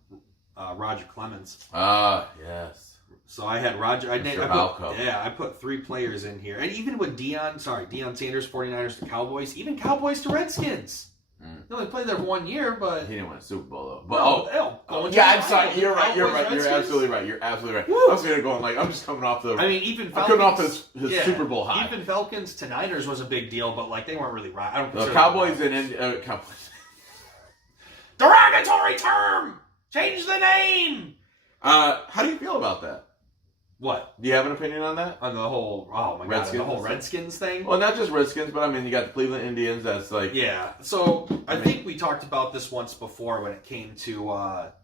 Roger Clemens. Yes. So I had Roger. I put 3 players in here. And even with Deion Sanders, 49ers to Cowboys, even Cowboys to Redskins. He only played there for 1 year, but he didn't win a Super Bowl though. But I'm sorry. You're right. You're absolutely right. I was gonna go on I'm just coming off the. I mean, even Falcons, coming off his Super Bowl high. Even Falcons to Niners was a big deal, but like they weren't really right. I don't. The Cowboys and Cowboys. Derogatory term. Change the name. How do you feel about that? What? Do you have an opinion on that? On the whole, oh my god, the whole Redskins thing? Well, not just Redskins, but I mean, you got the Cleveland Indians, that's like... Yeah, so I think we talked about this once before when it came to, what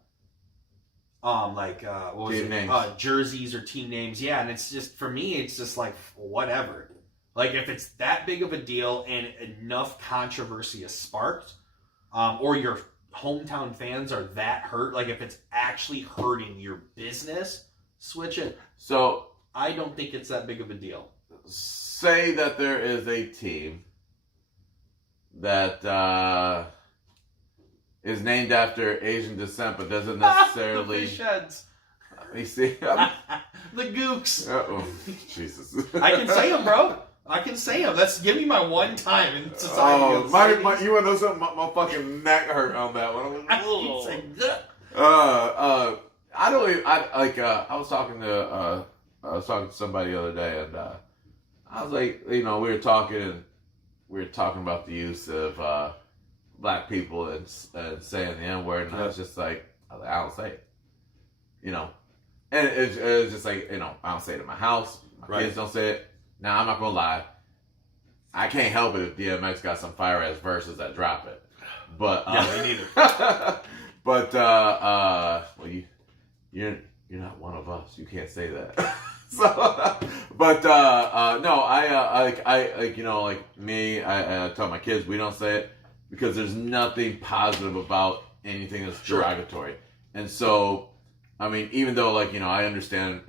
was team it? Names. Jerseys or team names. Yeah, and it's just, for me, it's just like, whatever. Like, if it's that big of a deal and enough controversy is sparked, or your hometown fans are that hurt, like if it's actually hurting your business... Switch it. So I don't think it's that big of a deal. Say that there is a team that is named after Asian descent, but doesn't necessarily. The fish heads. You see, the Gooks. Oh, Jesus! I can say them, bro. I can say them. Give me my one time in society. Oh, you want to know something? My fucking neck hurt on that one. I was like, I don't even, I was talking to somebody the other day, and I was like, we were talking about the use of black people and saying the N-word, and I was just like, I don't say it, and it's just like, I don't say it in my house, my kids don't say it. Now, I'm not gonna lie, I can't help it if DMX got some fire ass verses that drop it, but yeah, me neither. But well, You're not one of us. You can't say that. No, I tell my kids we don't say it because there's nothing positive about anything that's derogatory. And so, I mean, even though I understand,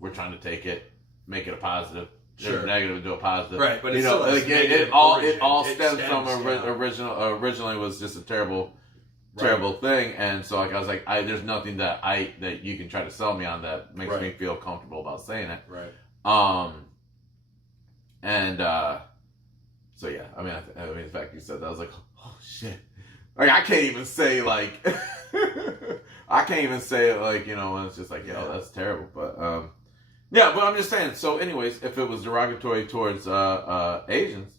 we're trying to make it a positive. Sure. Negative to a positive. Right, but it's it all stems from originally was just a terrible thing, and so I was like, there's nothing that you can try to sell me on that makes me feel comfortable about saying it. Right. So yeah, I mean, the fact you said that, I was like, oh shit, I can't even say it when it's just like, that's terrible. But but I'm just saying. So, anyways, if it was derogatory towards Asians,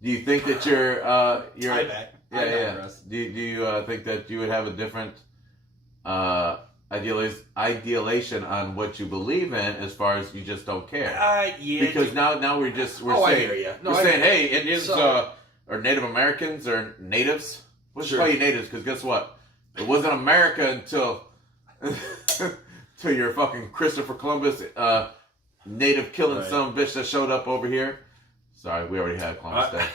do you think that you're I bet. Yeah. Do you think that you would have a different ideation on what you believe in as far as you just don't care? Yeah. Because now we're saying, I hear you. We're saying, hey, Indians or Native Americans or natives. Let's call you natives, because guess what? It wasn't America until your fucking Christopher Columbus native killing some bitch that showed up over here. Sorry, we already had Columbus Day.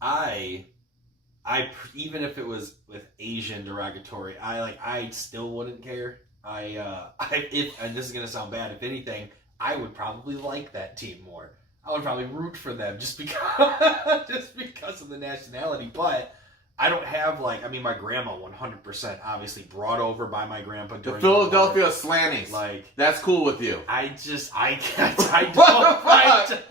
I even if it was with Asian derogatory, I still wouldn't care. And this is gonna sound bad, if anything, I would probably like that team more. I would probably root for them just because of the nationality. But I don't have my grandma 100% obviously brought over by my grandpa during the Philadelphia Slanties. Like, that's cool with you. I don't.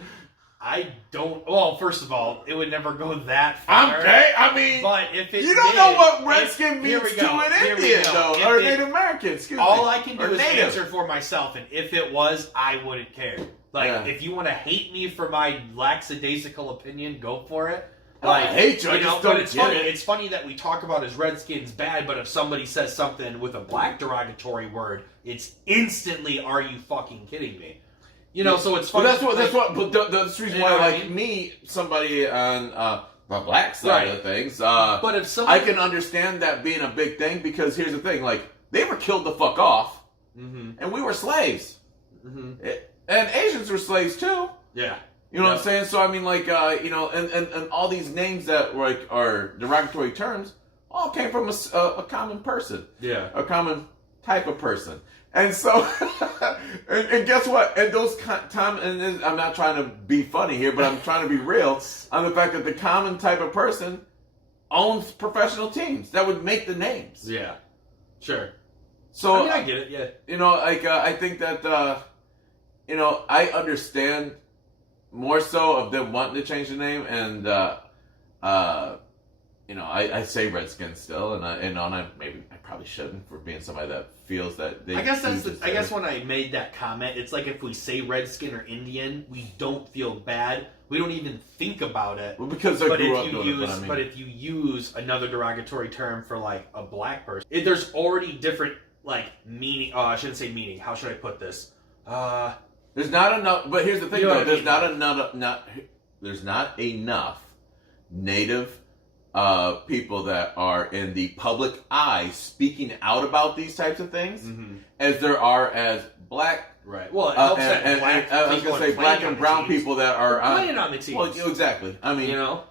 I don't. Well, first of all, it would never go that far. Okay, I mean, but if it you don't know what Redskin means we to go, an here we Indian, go. though, If or it- Native American. Excuse me. All I can do Or is Native. answer for myself, and if it was, I wouldn't care. Like, Yeah. if you want to hate me for my lackadaisical opinion, go for it. I don't hate you, I just but don't it's get funny. it. It's funny that we talk about as Redskins bad, but if somebody says something with a black derogatory word, it's instantly, are you fucking kidding me? You know, so it's funny. Well, that's what. But that's the reason You why, know what I like mean? me, somebody on the black side Right. of things. But if somebody, I can understand that being a big thing because here's the thing: like they were killed the fuck off, and we were slaves, and Asians were slaves too. yeah, You know what I'm saying? So I mean, like you know, and all these names that like are derogatory terms all came from a common person, yeah, a common type of person. And so, and guess what? And those and I'm not trying to be funny here, but I'm trying to be real on the fact that the common type of person owns professional teams that would make the names. yeah, sure. So I mean, I get it. Yeah, you know, like I think that you know, I understand more so of them wanting to change the name, and you know, I say Redskins still, and I maybe I probably shouldn't for being somebody that feels that they. I guess that's do I guess when I made that comment, it's like if we say Redskin or Indian, we don't feel bad. We don't even think about it. Well, because I But grew if up you doing use, it, but I mean, but if you use another derogatory term for like a black person, there's already different like meaning. Oh, I shouldn't say meaning. How should I put this? there's not enough. But here's the thing, You know though. what I mean? There's not enough Native people that are in the public eye speaking out about these types of things as there are as black. Right. Well, it helps that black. I was going to say black and brown people that are playing on the teams. Well, exactly. I mean, you know.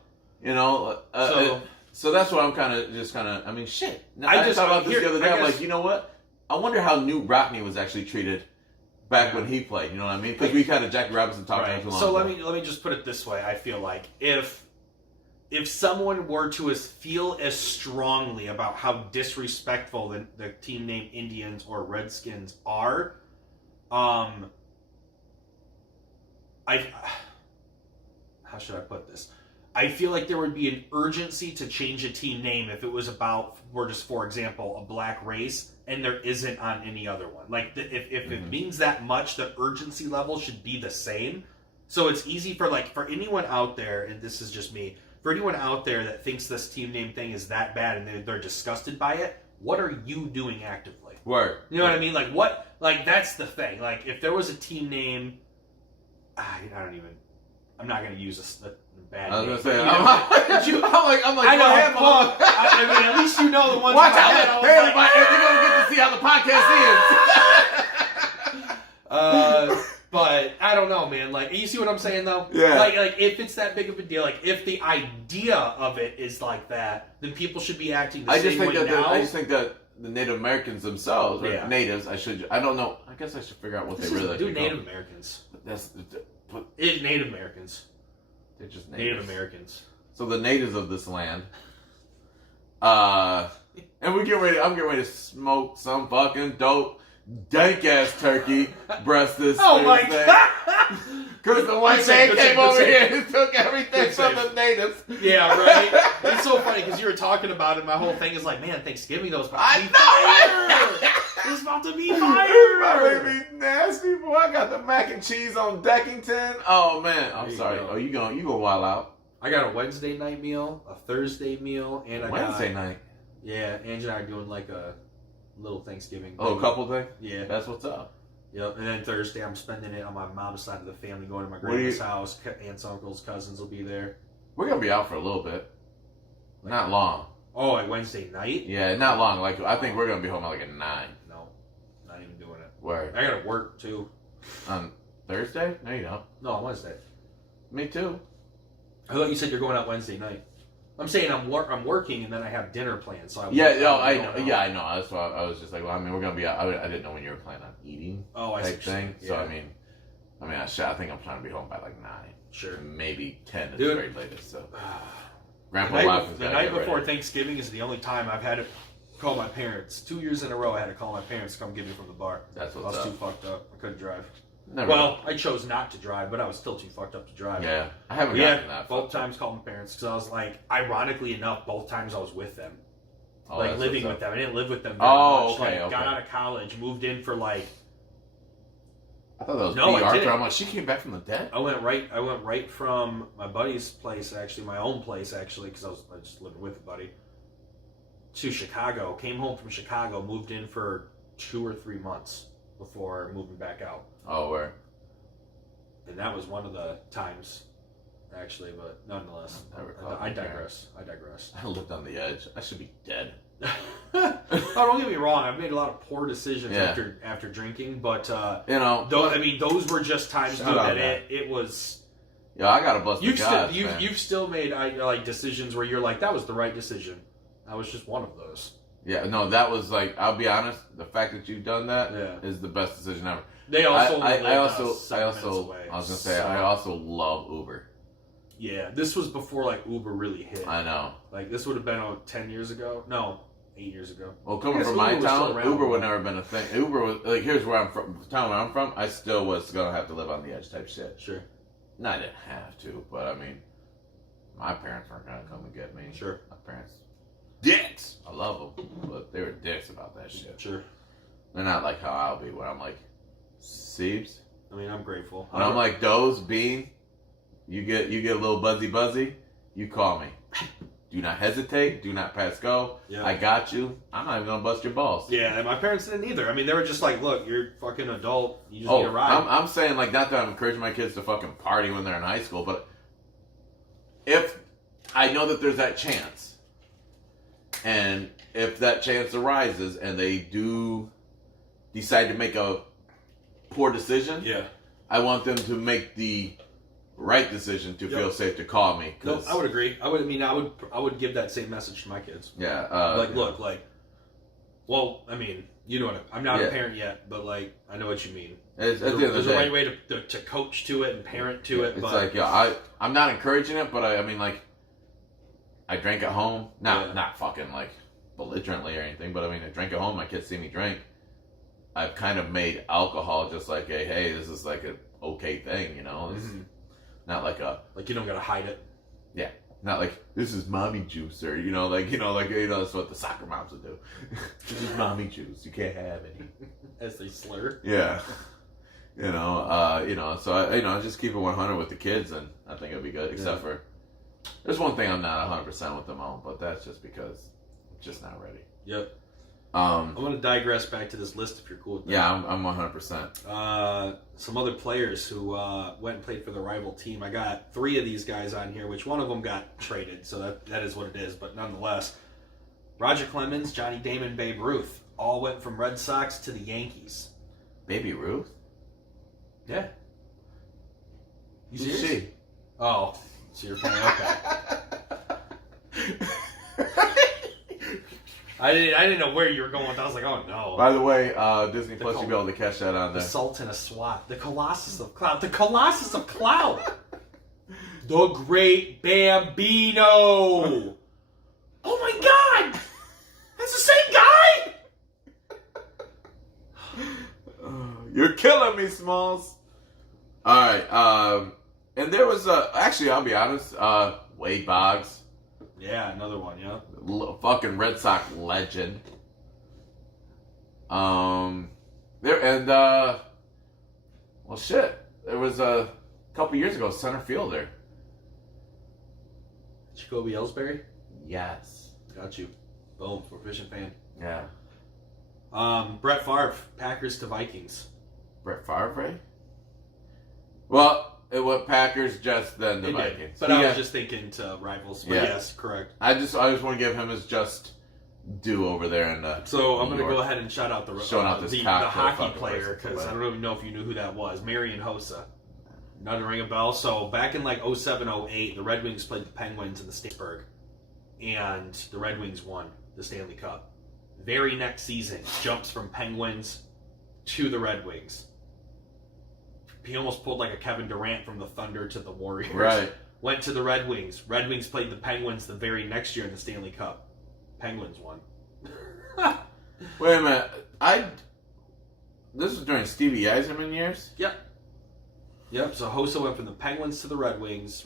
So that's what I'm kind of. I mean, shit. I I just thought about this the other day. I I'm guess- like, you know what? I wonder how New Rockney was actually treated back when he played. You know what I mean? Because we had a Jackie Robinson talking Right. too long. So ago. let me just put it this way. I feel like if someone were to feel as strongly about how disrespectful the team name Indians or Redskins are, how should I put this? I feel like there would be an urgency to change a team name if it was about, for example, a black race, and there isn't on any other one. Like, if it means that much, the urgency level should be the same. So it's easy for anyone out there, and this is just me, for anyone out there that thinks this team name thing is that bad and they're disgusted by it, what are you doing actively? Word. You know what I mean? Like, what? Like, that's the thing. Like, if there was a team name, I'm not going to use a bad I name. was gonna say, I'm like, I know. I know. Well, I mean, at least you know the ones. Watch in my out! head. I was Hey, like, everybody, you're gonna get to see how the podcast ends. But I don't know, man. Like, you see what I'm saying, though? Yeah. Like if it's that big of a deal, like if the idea of it is like that, then people should be acting the same way now. I just think that the Native Americans themselves, or Yeah. natives, I don't know. I guess I should figure out what they really do should Native call. Americans. Native Americans. They're just Native Americans. So the natives of this land. And I'm getting ready to smoke some fucking dope, dank ass turkey breast this Oh my Thursday. god! Because the white man came over here and took everything from the natives. Yeah, right? It's so funny because you were talking about it. My whole thing is like, man, Thanksgiving though is about to be fire. It's about to be fire. It's about to be nasty, boy. I got the mac and cheese on Deckington. Oh man, I'm sorry. go. Oh, you gonna wild out? I got a Wednesday night meal, a Thursday meal, and I Wednesday got, night. Yeah, Angie and I are doing like a little Thanksgiving. Oh, thing. a couple thing. Yeah. That's what's up. Yep. And then Thursday, I'm spending it on my mom's side of the family, going to my What do grandma's you- house. Aunts, uncles, cousins will be there. We're gonna be out for a little bit. Not long. Oh, like Wednesday night? Yeah, not long. Like I think we're gonna be home at like a 9. No, not even doing it. Where? I gotta work too. On Thursday? No, you don't. No, on Wednesday. Me too. I thought you said you're going out Wednesday night. I'm saying I'm working and then I have dinner planned. So I I know. That's why I was just like, well, I mean, we're gonna be out. I didn't know when you were planning on eating. Oh, I see type what you're thing. saying. So Yeah. I think I'm trying to be home by like 9. Sure. Maybe 10 at Dude. the very latest. So The Grandpa Watkins night, gotta get before ready. Thanksgiving is the only time I've had to call my parents. 2 years in a row, I had to call my parents to come get me from the bar. That's I what's was up. too fucked up. I couldn't drive. Never. Well, I chose not to drive, but I was still too fucked up to drive. Yeah, I haven't gotten that. Both times called my parents because I was like, ironically enough, both times I was with them. Oh, like that's living what's with up. them. I didn't live with them very much. Okay, Like, got out of college, moved in for like. I thought that was No, B. I Arthur. didn't. I'm like, she came back from the dead? I went right from my buddy's place, actually, my own place, actually, because I was just living with a buddy, to Chicago. Came home from Chicago, moved in for 2 or 3 months before moving back out. Oh, where? And that was one of the times, actually, but nonetheless. I digress. I lived on the edge. I should be dead. Oh, don't get me wrong. I've made a lot of poor decisions Yeah. after drinking, but those were just times Shout out, that it was. Yeah, I gotta bust the gods, man. You've still made like decisions where you're like, that was the right decision. That was just one of those. Yeah, no, that was like, I'll be honest, the fact that you've done that is Yeah. the best decision ever. They also I also love Uber. Yeah, this was before like Uber really hit. I know. Like this would have been 10 years ago. No, 8 years ago. Well, coming Yes, from Uber my was still town, around, Uber would but- never been a thing. Uber was like, here's where I'm from. The town where I'm from, I still was gonna have to live on the edge type shit. Sure. No, I didn't have to, but I mean, my parents weren't gonna come and get me. Sure. My parents, dicks. I love them, but they were dicks about that shit. Sure. They're not like how I'll be, where I'm like, Siebes. I mean, I'm grateful. When I'm like Doze, Bean, you get a little buzzy, you call me. Do not hesitate. Do not pass go. Yeah. I got you. I'm not even gonna bust your balls. Yeah, and my parents didn't either. I mean, they were just like, look, you're a fucking adult. You just need a ride. I'm saying like not that I'm encouraging my kids to fucking party when they're in high school, but if I know that there's that chance, and if that chance arises and they do decide to make a poor decision, Yeah. I want them to make the right decision to feel safe to call me. No, I would agree. I would give that same message to my kids. Yeah. Look, well, I mean, you know what? I'm not a parent yet, but like, I know what you mean. At the end of the There's a day, right way to coach to it and parent to it. It's But like, I'm not encouraging it, but I mean, like, I drank at home. Yeah. Not fucking like belligerently or anything, but I mean, I drank at home. My kids see me drink. I've kind of made alcohol just like hey, this is like a okay thing, you know? It's not like like you don't gotta hide it. Yeah. Not like, this is mommy juice, or, that's what the soccer moms would do. This is mommy juice. You can't have any. As they slur. Yeah. So I just keep it 100 with the kids, and I think it'll be good, except for, there's one thing I'm not 100% with them on, but that's just because I'm just not ready. Yep. I'm going to digress back to this list if you're cool with that. Yeah, I'm 100%. Some other players who went and played for the rival team. I got 3 of these guys on here, which one of them got traded, so that is what it is. But nonetheless, Roger Clemens, Johnny Damon, Babe Ruth all went from Red Sox to the Yankees. Baby Ruth? Yeah. You Who's serious? she? Oh, so you're playing, okay. I didn't know where you were going with that. I was like, oh no. By the way, Disney Plus, you'll be able to catch that on The there. Sultan of Swat. The Colossus of Cloud. The Colossus of Cloud. The Great Bambino. Oh my God! That's the same guy! You're killing me, Smalls. Alright, and there was, actually, I'll be honest, Wade Boggs. Yeah, another one, yeah. Fucking Red Sox legend. Well, shit. There was a couple years ago, center fielder. Jacoby Ellsbury? Yes. Got you. Boom, Proficient fan. Yeah. Brett Favre, Packers to Vikings. Brett Favre, right? Well, it went Packers, just then the It did, Vikings. but I was just thinking to rivals. But Yeah. yes, correct. I just want to give him his just due over there in So I'm New going to York. go ahead and shout out the this the cocktail hockey fucking player, person. because I don't even know if you knew who that was. Marian Hossa. Not to ring a bell. So back in like 07, 08, the Red Wings played the Penguins in the Stanford, and the Red Wings won the Stanley Cup. Very next season, jumps from Penguins to the Red Wings. He almost pulled like a Kevin Durant from the Thunder to the Warriors. Right. Went to the Red Wings. Red Wings played the Penguins the very next year in the Stanley Cup. Penguins won. Wait a minute. This was during Stevie Yzerman years? Yep. Yep. So Hossa went from the Penguins to the Red Wings.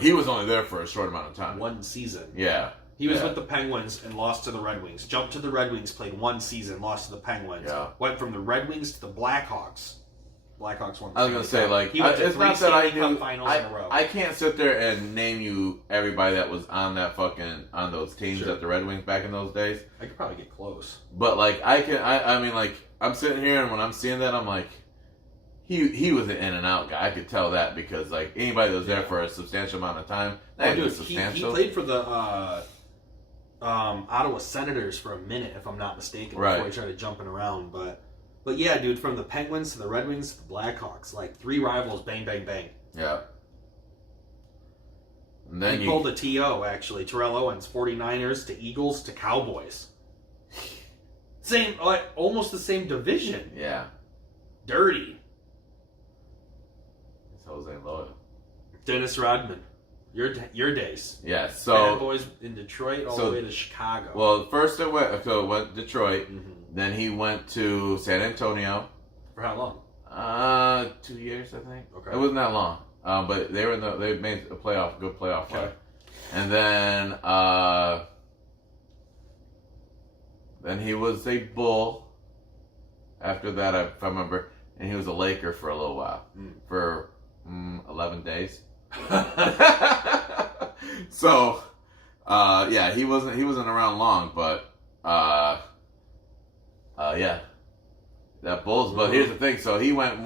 He was only there for a short amount of time. 1 season. Yeah. He was with the Penguins and lost to the Red Wings. Jumped to the Red Wings, played 1 season, lost to the Penguins. Yeah. Went from the Red Wings to the Blackhawks. Blackhawks won. I was gonna say, like, he went to it's 3 not that I Stanley Cup knew. finals in a row. I can't sit there and name you everybody that was on that on those teams at the Red Wings back in those days. I could probably get close. But like, I mean, like, I'm sitting here and when I'm seeing that, I'm like, he was an in and out guy. I could tell that because like anybody that was there for a substantial amount of time, He played for the Ottawa Senators for a minute, if I'm not mistaken, before he started jumping around. But yeah, dude, from the Penguins to the Red Wings to the Blackhawks, like 3 rivals, bang, bang, bang. Yeah. And then he pulled a TO, actually. Terrell Owens, 49ers to Eagles to Cowboys. Almost the same division. Yeah. Dirty. It's Jose Loya. Dennis Rodman. Your days. Yeah, so Bad Boys in Detroit all the way to Chicago. Well, first it went Detroit. Mm-hmm. Then he went to San Antonio. For how long? 2 years, I think. Okay. It wasn't that long. But they made a good playoff play. And then he was a Bull. After that, if I remember, and he was a Laker for a little while, for 11 days. So, yeah, he wasn't around long, but yeah, that Bulls. But here's the thing: so he won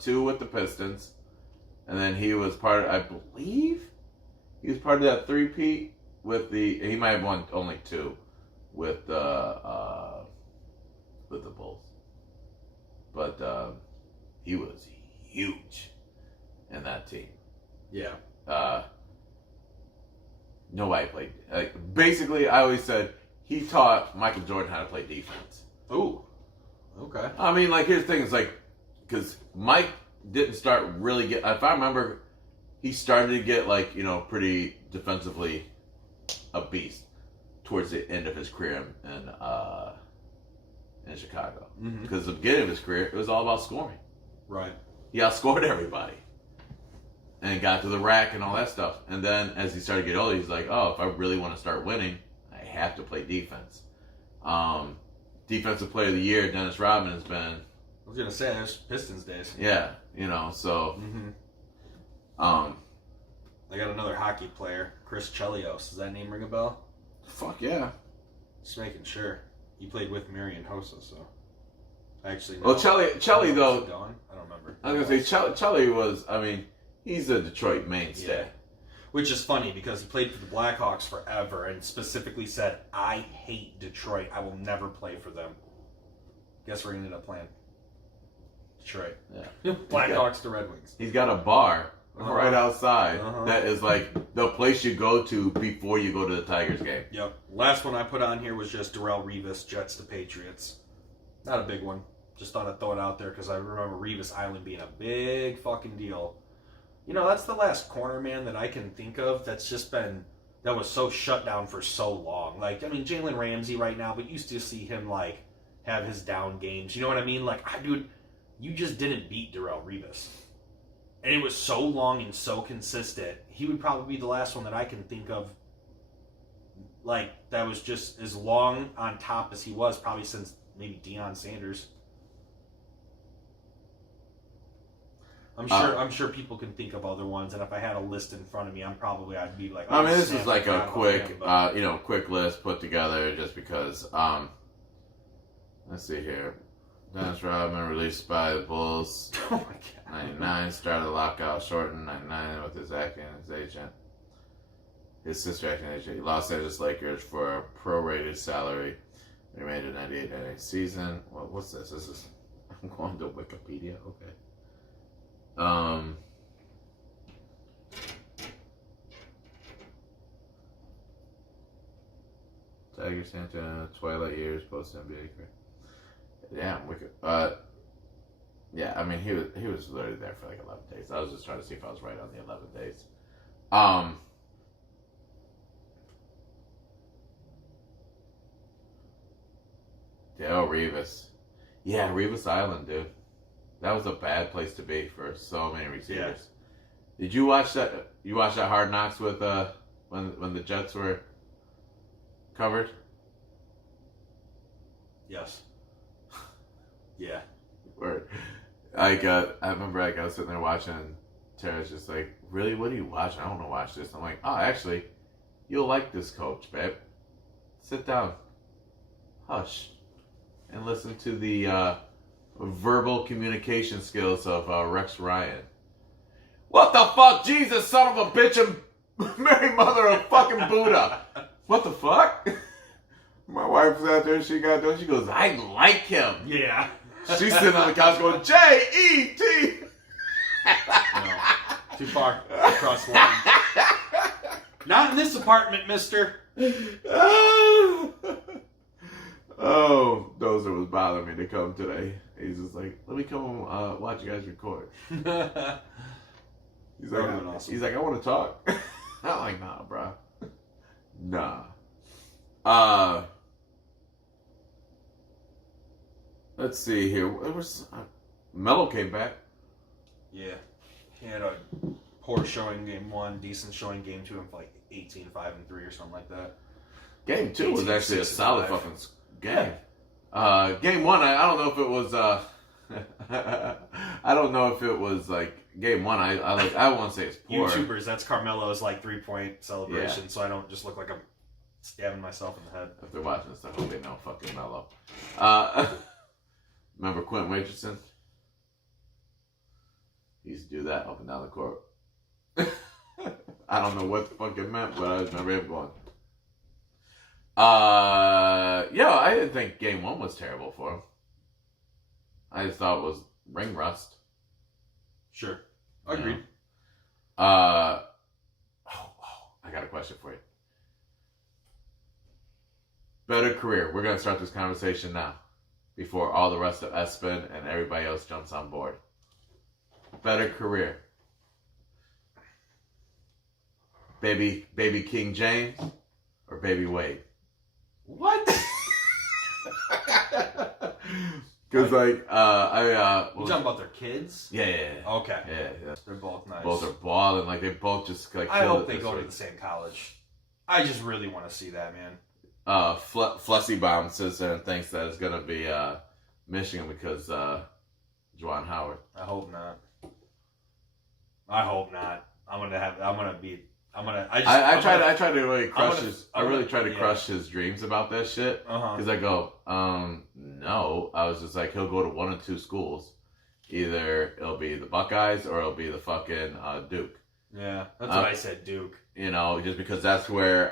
2 with the Pistons, and then he was part of, I believe, he was part of that 3-peat with the. He might have won only 2 with the Bulls, but he was huge in that team. Yeah. Nobody played. Like, basically, I always said he taught Michael Jordan how to play defense. Oh, okay. I mean, like, here's the thing: it's like, because Mike didn't start really get. If I remember, he started to get like pretty defensively a beast towards the end of his career in Chicago. Because the beginning of his career, it was all about scoring. Right. He outscored everybody. And got to the rack and all that stuff. And then as he started to get older, he's like, oh, if I really want to start winning, I have to play defense. Defensive Player of the Year, Dennis Rodman has been. I was going to say, there's Pistons days. Yeah, so. I got another hockey player, Chris Chelios. Does that name ring a bell? Fuck yeah. Just making sure. He played with Marion Hossa, so. Actually, no. Well, Chelly though. Going? I don't remember. I was going to say, Chelly was, I mean, he's a Detroit mainstay. Yeah. Which is funny because he played for the Blackhawks forever and specifically said, I hate Detroit. I will never play for them. Guess where he ended up playing? Detroit. Yeah. Blackhawks to Red Wings. He's got a bar right outside that is like the place you go to before you go to the Tigers game. Yep. Last one I put on here was just Darrell Revis, Jets to Patriots. Not a big one. Just thought I'd throw it out there because I remember Revis Island being a big fucking deal. That's the last corner man that I can think of that was so shut down for so long. Like, I mean, Jalen Ramsey right now, but you used to see him, like, have his down games. You know what I mean? Like, dude, you just didn't beat Darrell Revis. And it was so long and so consistent. He would probably be the last one that I can think of, like, that was just as long on top as he was, probably since maybe Deion Sanders. I'm sure people can think of other ones, and if I had a list in front of me, I'd be like. I mean, this is like a quick list put together just because. Let's see here. Dennis Rodman released by the Bulls. Oh my god. 99 started the lockout, shortened 99 with his acting and his agent. His sister acting agent. Los Angeles Lakers for a prorated salary. They made a 98-98 season. Well, what's this? I'm going to Wikipedia. Okay. Tiger Santa, Twilight Years, post NBA career. Yeah, yeah. I mean, he was literally there for like 11 days. I was just trying to see if I was right on the 11 days. Dale Revis. Yeah, Revis Island, dude. That was a bad place to be for so many receivers. Yeah. Did you watch that? You watched that Hard Knocks with when the Jets were covered? Yes. Yeah. Word. I remember I was sitting there watching, and Tara's just like, really, what are you watching? I don't want to watch this. I'm like, oh, actually, you'll like this coach, babe. Sit down. Hush. And listen to the verbal communication skills of Rex Ryan. What the fuck? Jesus, son of a bitch, and Mary Mother of fucking Buddha. What the fuck? My wife was out there, she goes, I like him. Yeah. She's sitting on the couch going, J-E-T. No. Too far across the line. Not in this apartment, mister. Oh, Dozer was bothering me to come today. He's just like, let me come watch you guys record. He's like, awesome. He's like, I want to talk. I'm like, nah, bro. Nah. Let's see here. It was Melo came back. Yeah. He had a poor showing game 1, decent showing game 2, and like 18-5-3 or something like that. Game 2 was actually a solid fucking game. Game 1, I don't know if it was. I don't know if it was like game 1. I won't say it's poor. YouTubers, that's Carmelo's like 3-point celebration, so I don't just look like I'm stabbing myself in the head. If they're watching this, I hope they know fucking Melo. Remember Quentin Richardson? He used to do that up and down the court. I don't know what the fuck it meant, but I remember him going. I didn't think game 1 was terrible for him. I just thought it was ring rust. Sure. Agreed. I got a question for you. Better career. We're going to start this conversation now before all the rest of Espen and everybody else jumps on board. Better career. Baby King James or Baby Wade? What? Because you talking about their kids? Yeah. Okay. Yeah. They're both nice. Both are balling. Like they both just like. I hope they go to the same college. I just really want to see that, man. Flussy Bomb sits there and thinks that it's gonna be Michigan because Juwan Howard. I hope not. I try to really crush crush his dreams about that shit. Because I go, no. I was just like, he'll go to one of 2 schools. Either it'll be the Buckeyes or it'll be the fucking Duke. Yeah, that's what I said, Duke. You know, just because that's where,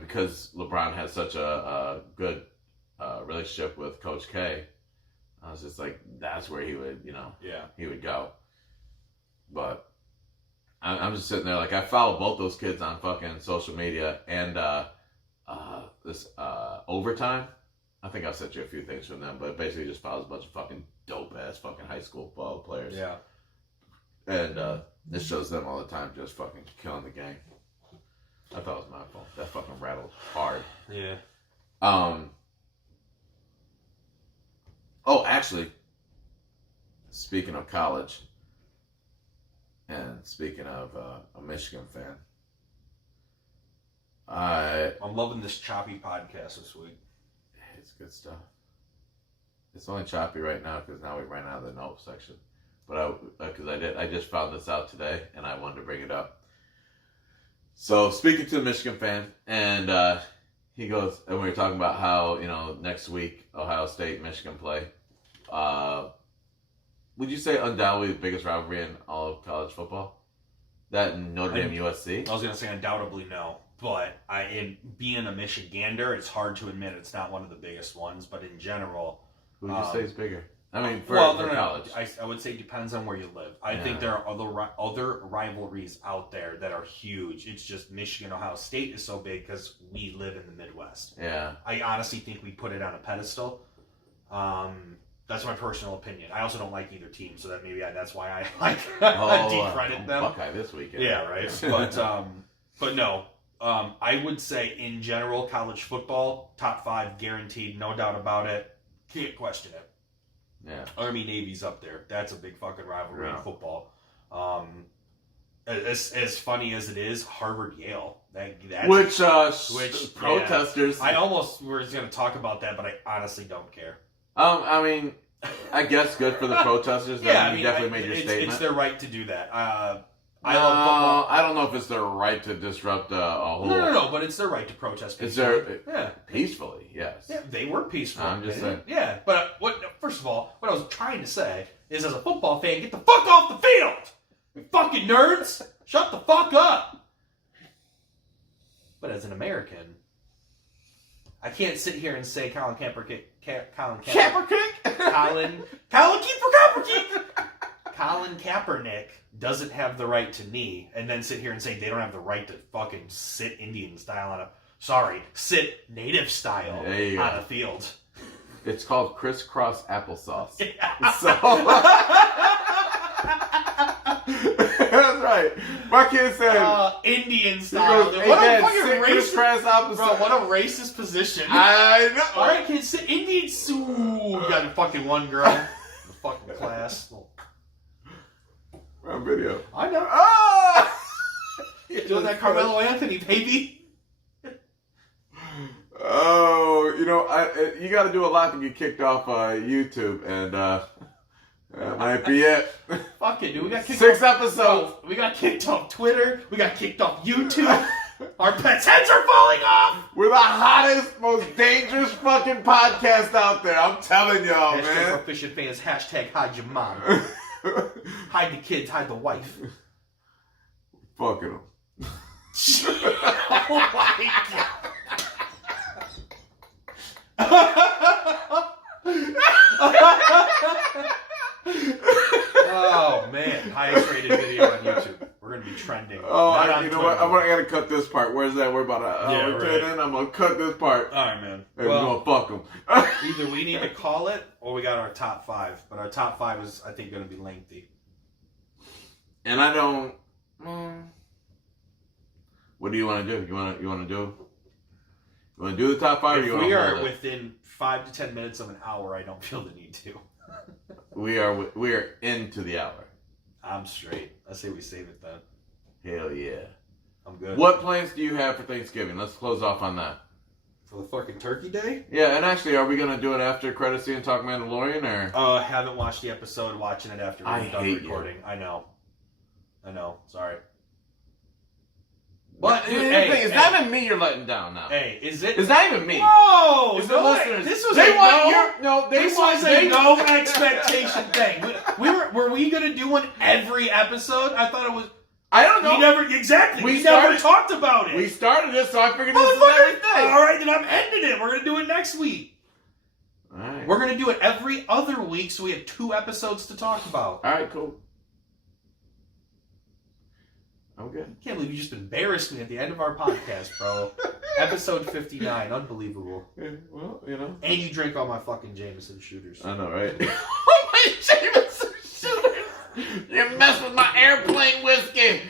because LeBron has such a good relationship with Coach K, I was just like, that's where he would, he would go. But I'm just sitting there like, I follow both those kids on fucking social media, and this Overtime, I think I've sent you a few things from them, but it basically just follows a bunch of fucking dope ass fucking high school ball players. Yeah. And it shows them all the time just fucking killing the game. I thought it was my fault. That fucking rattled hard. Yeah. Oh, actually, speaking of college, and speaking of a Michigan fan, I'm loving this choppy podcast this week. It's good stuff. It's only choppy right now because now we ran out of the note section. But I just found this out today and I wanted to bring it up. So speaking to a Michigan fan, and he goes, and we were talking about how next week Ohio State Michigan play. Would you say undoubtedly the biggest rivalry in all of college football? That and Notre Dame USC? I was going to say undoubtedly no. But in being a Michigander, it's hard to admit it's not one of the biggest ones. But in general, who would you say is bigger? I mean, for college. I would say it depends on where you live. I think there are other rivalries out there that are huge. It's just Michigan, Ohio State is so big because we live in the Midwest. Yeah. I honestly think we put it on a pedestal. That's my personal opinion. I also don't like either team, so that that's why I decredit them. Buckeye this weekend. Yeah, right. But no. I would say in general, college football, top 5 guaranteed, no doubt about it. Can't question it. Yeah. Army-Navy's up there. That's a big fucking rivalry in Yeah. football. As funny as it is, Harvard-Yale. Which protesters... Yeah. I almost was going to talk about that, but I honestly don't care. I mean, I guess good for the protesters. Yeah, you definitely made your statement. It's their right to do that. I love football. I don't know if it's their right to disrupt a whole... No, but it's their right to protest peacefully. Peacefully, yes. Yeah, they were peaceful. I'm just saying. Yeah, but first of all, what I was trying to say is, as a football fan, get the fuck off the field! You fucking nerds! Shut the fuck up! But as an American, I can't sit here and say Colin Kaepernick doesn't have the right to knee, and then sit here and say they don't have the right to fucking sit Indian style sit native style on a field. It's called crisscross applesauce. Yeah. So... That's right. My kid said Indian style. Goes, hey, what Dad, a fucking racist, bro, what a racist position. I know. All right, kids, sit Indian. Ooh, we got fucking one girl in the fucking class. We're on video. I know. Ah! Doing that Carmelo Anthony, baby. Oh, you got to do a lot to get kicked off YouTube, and that might be it. Fuck it, dude. We got kicked 6 off, episodes. We got kicked off Twitter. We got kicked off YouTube. Our pets' heads are falling off. We're the hottest, most dangerous fucking podcast out there. I'm telling y'all, man. Proficient fans. # hide your mom. Hide the kids. Hide the wife. Fucking them. Oh my god. Oh man, highest rated video on YouTube. We're gonna be trending. Oh, you know what? I gotta cut this part. Where's that? We're about to in. I'm gonna cut this part. All right, man. Hey, we're gonna fuck them. Either we need to call it, or we got our top 5. But our top 5 is, I think, gonna be lengthy. And I don't. What do you want to do? You want to do? You want to do the top 5? If or you we want are within 5 to 10 minutes of an hour, I don't feel the need to. We are into the hour. I'm straight. I say we save it then. Hell yeah. I'm good. What plans do you have for Thanksgiving? Let's close off on that. For the fucking Turkey Day? Yeah, and actually, are we gonna do it after credits scene and talk Mandalorian, or? Haven't watched the episode. Watching it after we're done recording. I know. Sorry. But it's not even me you're letting down now. Hey, is it? It's not even me. Whoa! It's the listeners. This was they a want no. This was a no expectation thing. Were we gonna do one every episode? I thought it was. I don't know. We never never talked about it. We started this, so I figured this was everything. All right, then I'm ending it. We're gonna do it next week. All right. We're gonna do it every other week, so we have 2 episodes to talk about. All right, cool. I'm good. I can't believe you just embarrassed me at the end of our podcast, bro. Episode 59, unbelievable. Yeah, well, And you drank all my fucking Jameson shooters. I know, right? Oh, my Jameson shooters! You messed with my airplane whiskey!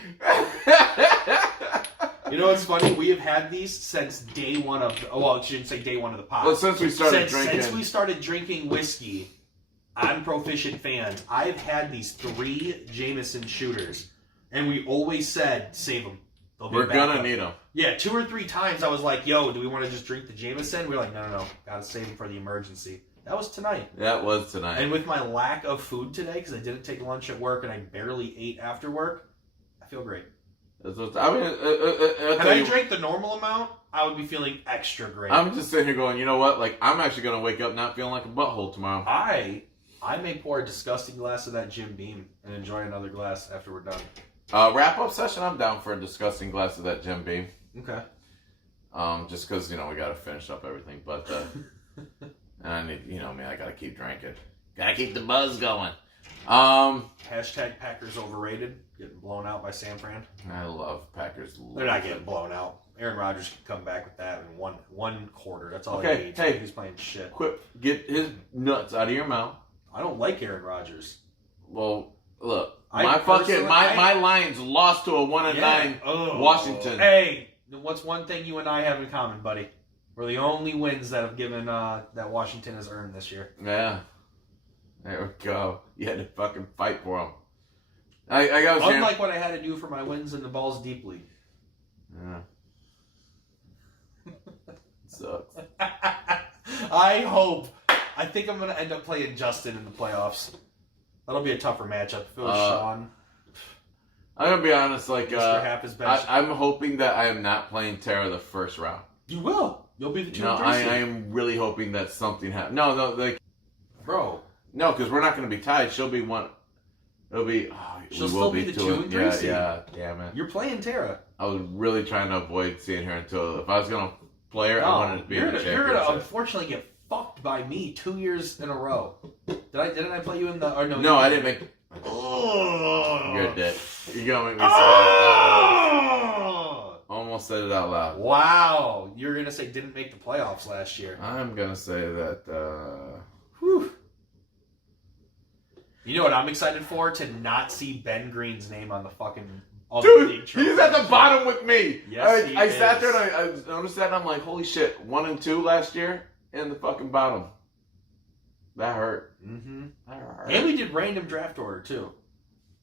You know what's funny? We have had these since day one of... I shouldn't say day one of the pod. Well, since we started drinking... Since we started drinking whiskey, I'm Proficient fans. I've had these 3 Jameson shooters. And we always said, save them. We're gonna need them. Yeah, 2 or 3 times I was like, yo, do we want to just drink the Jameson? We were like, no. Gotta save them for the emergency. That was tonight. That was tonight. And with my lack of food today, because I didn't take lunch at work and I barely ate after work, I feel great. That's what, I mean, had I drank the normal amount, I would be feeling extra great. I'm just sitting here going, you know what? Like, I'm actually gonna wake up not feeling like a butthole tomorrow. I may pour a disgusting glass of that Jim Beam and enjoy another glass after we're done. Wrap-up session, I'm down for a disgusting glass of that Jim Beam. Okay. Just because, we gotta finish up everything, but, and I need, man, I gotta keep drinking. Gotta keep the buzz going. Hashtag Packers overrated, getting blown out by San Fran. I love Packers. They're not getting blown out. Aaron Rodgers can come back with that in one quarter. That's all he needs. Hey, he's playing shit. Quit, get his nuts out of your mouth. I don't like Aaron Rodgers. Well, look. My Lions lost to a 1-9 Washington. Hey, what's one thing you and I have in common, buddy? We're the only wins that have given that Washington has earned this year. Yeah. There we go. You had to fucking fight for them. I got Unlike what I had to do for my wins in the Balls Deep League. Yeah. Sucks. I think I'm going to end up playing Justin in the playoffs. That'll be a tougher matchup. Phil Sean. I'm going to be honest, like, Mr. Hap is best. I'm hoping that I am not playing Tara the first round. You will. You'll be the 2 No, and 3 I seed. am really hoping that something happens. No, like, Bro. no, because we're not going to be tied. She'll be one. It'll be. Oh, She'll still be the 2 and 3 seed. Yeah, damn it. You're playing Tara. I was really trying to avoid seeing her until if I was going to play her, I wanted to be in the championship. You're gonna unfortunately get fucked by me 2 years in a row. Didn't I play you in the? Or no, No, I didn't make. Oh. You're dead. You're gonna make me say Oh. Almost said it out loud. Wow, you're gonna say didn't make the playoffs last year. I'm gonna say that. Whew. You know what I'm excited for? To not see Ben Green's name on the fucking Dude, league he's at the bottom with me. Yes, I sat there and I noticed that and I'm like, holy shit, 1 and 2 last year in the fucking bottom. That hurt. Mm-hmm. That hurt. And we did random draft order too.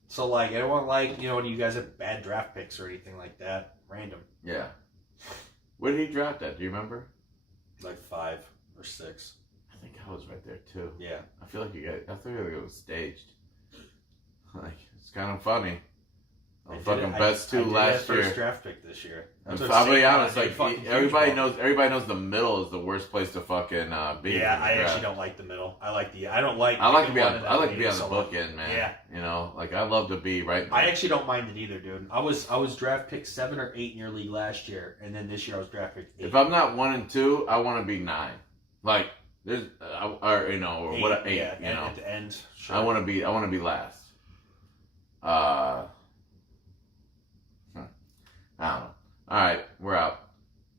So like, I don't want like when you guys have bad draft picks or anything like that. Random. Yeah. Where did he draft at? Do you remember? Like 5 or 6. I think I was right there too. Yeah. I feel like it was staged. Like it's kind of funny. Fucking best 2 last year. First draft pick this year. I'll be honest, like everybody knows the middle is the worst place to fucking be. Yeah, I actually don't like the middle. I like to be on the bookend, man. Yeah. You know, like I love to be right there. I actually don't mind it either, dude. I was draft pick 7 or 8 in your league last year, and then this year I was draft pick 8. If I'm not 1 and 2, I want to be 9. Like there's, 8, Yeah, you know. and at the end, sure. I want to be last. I don't know. All right, we're out.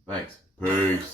Thanks. Peace.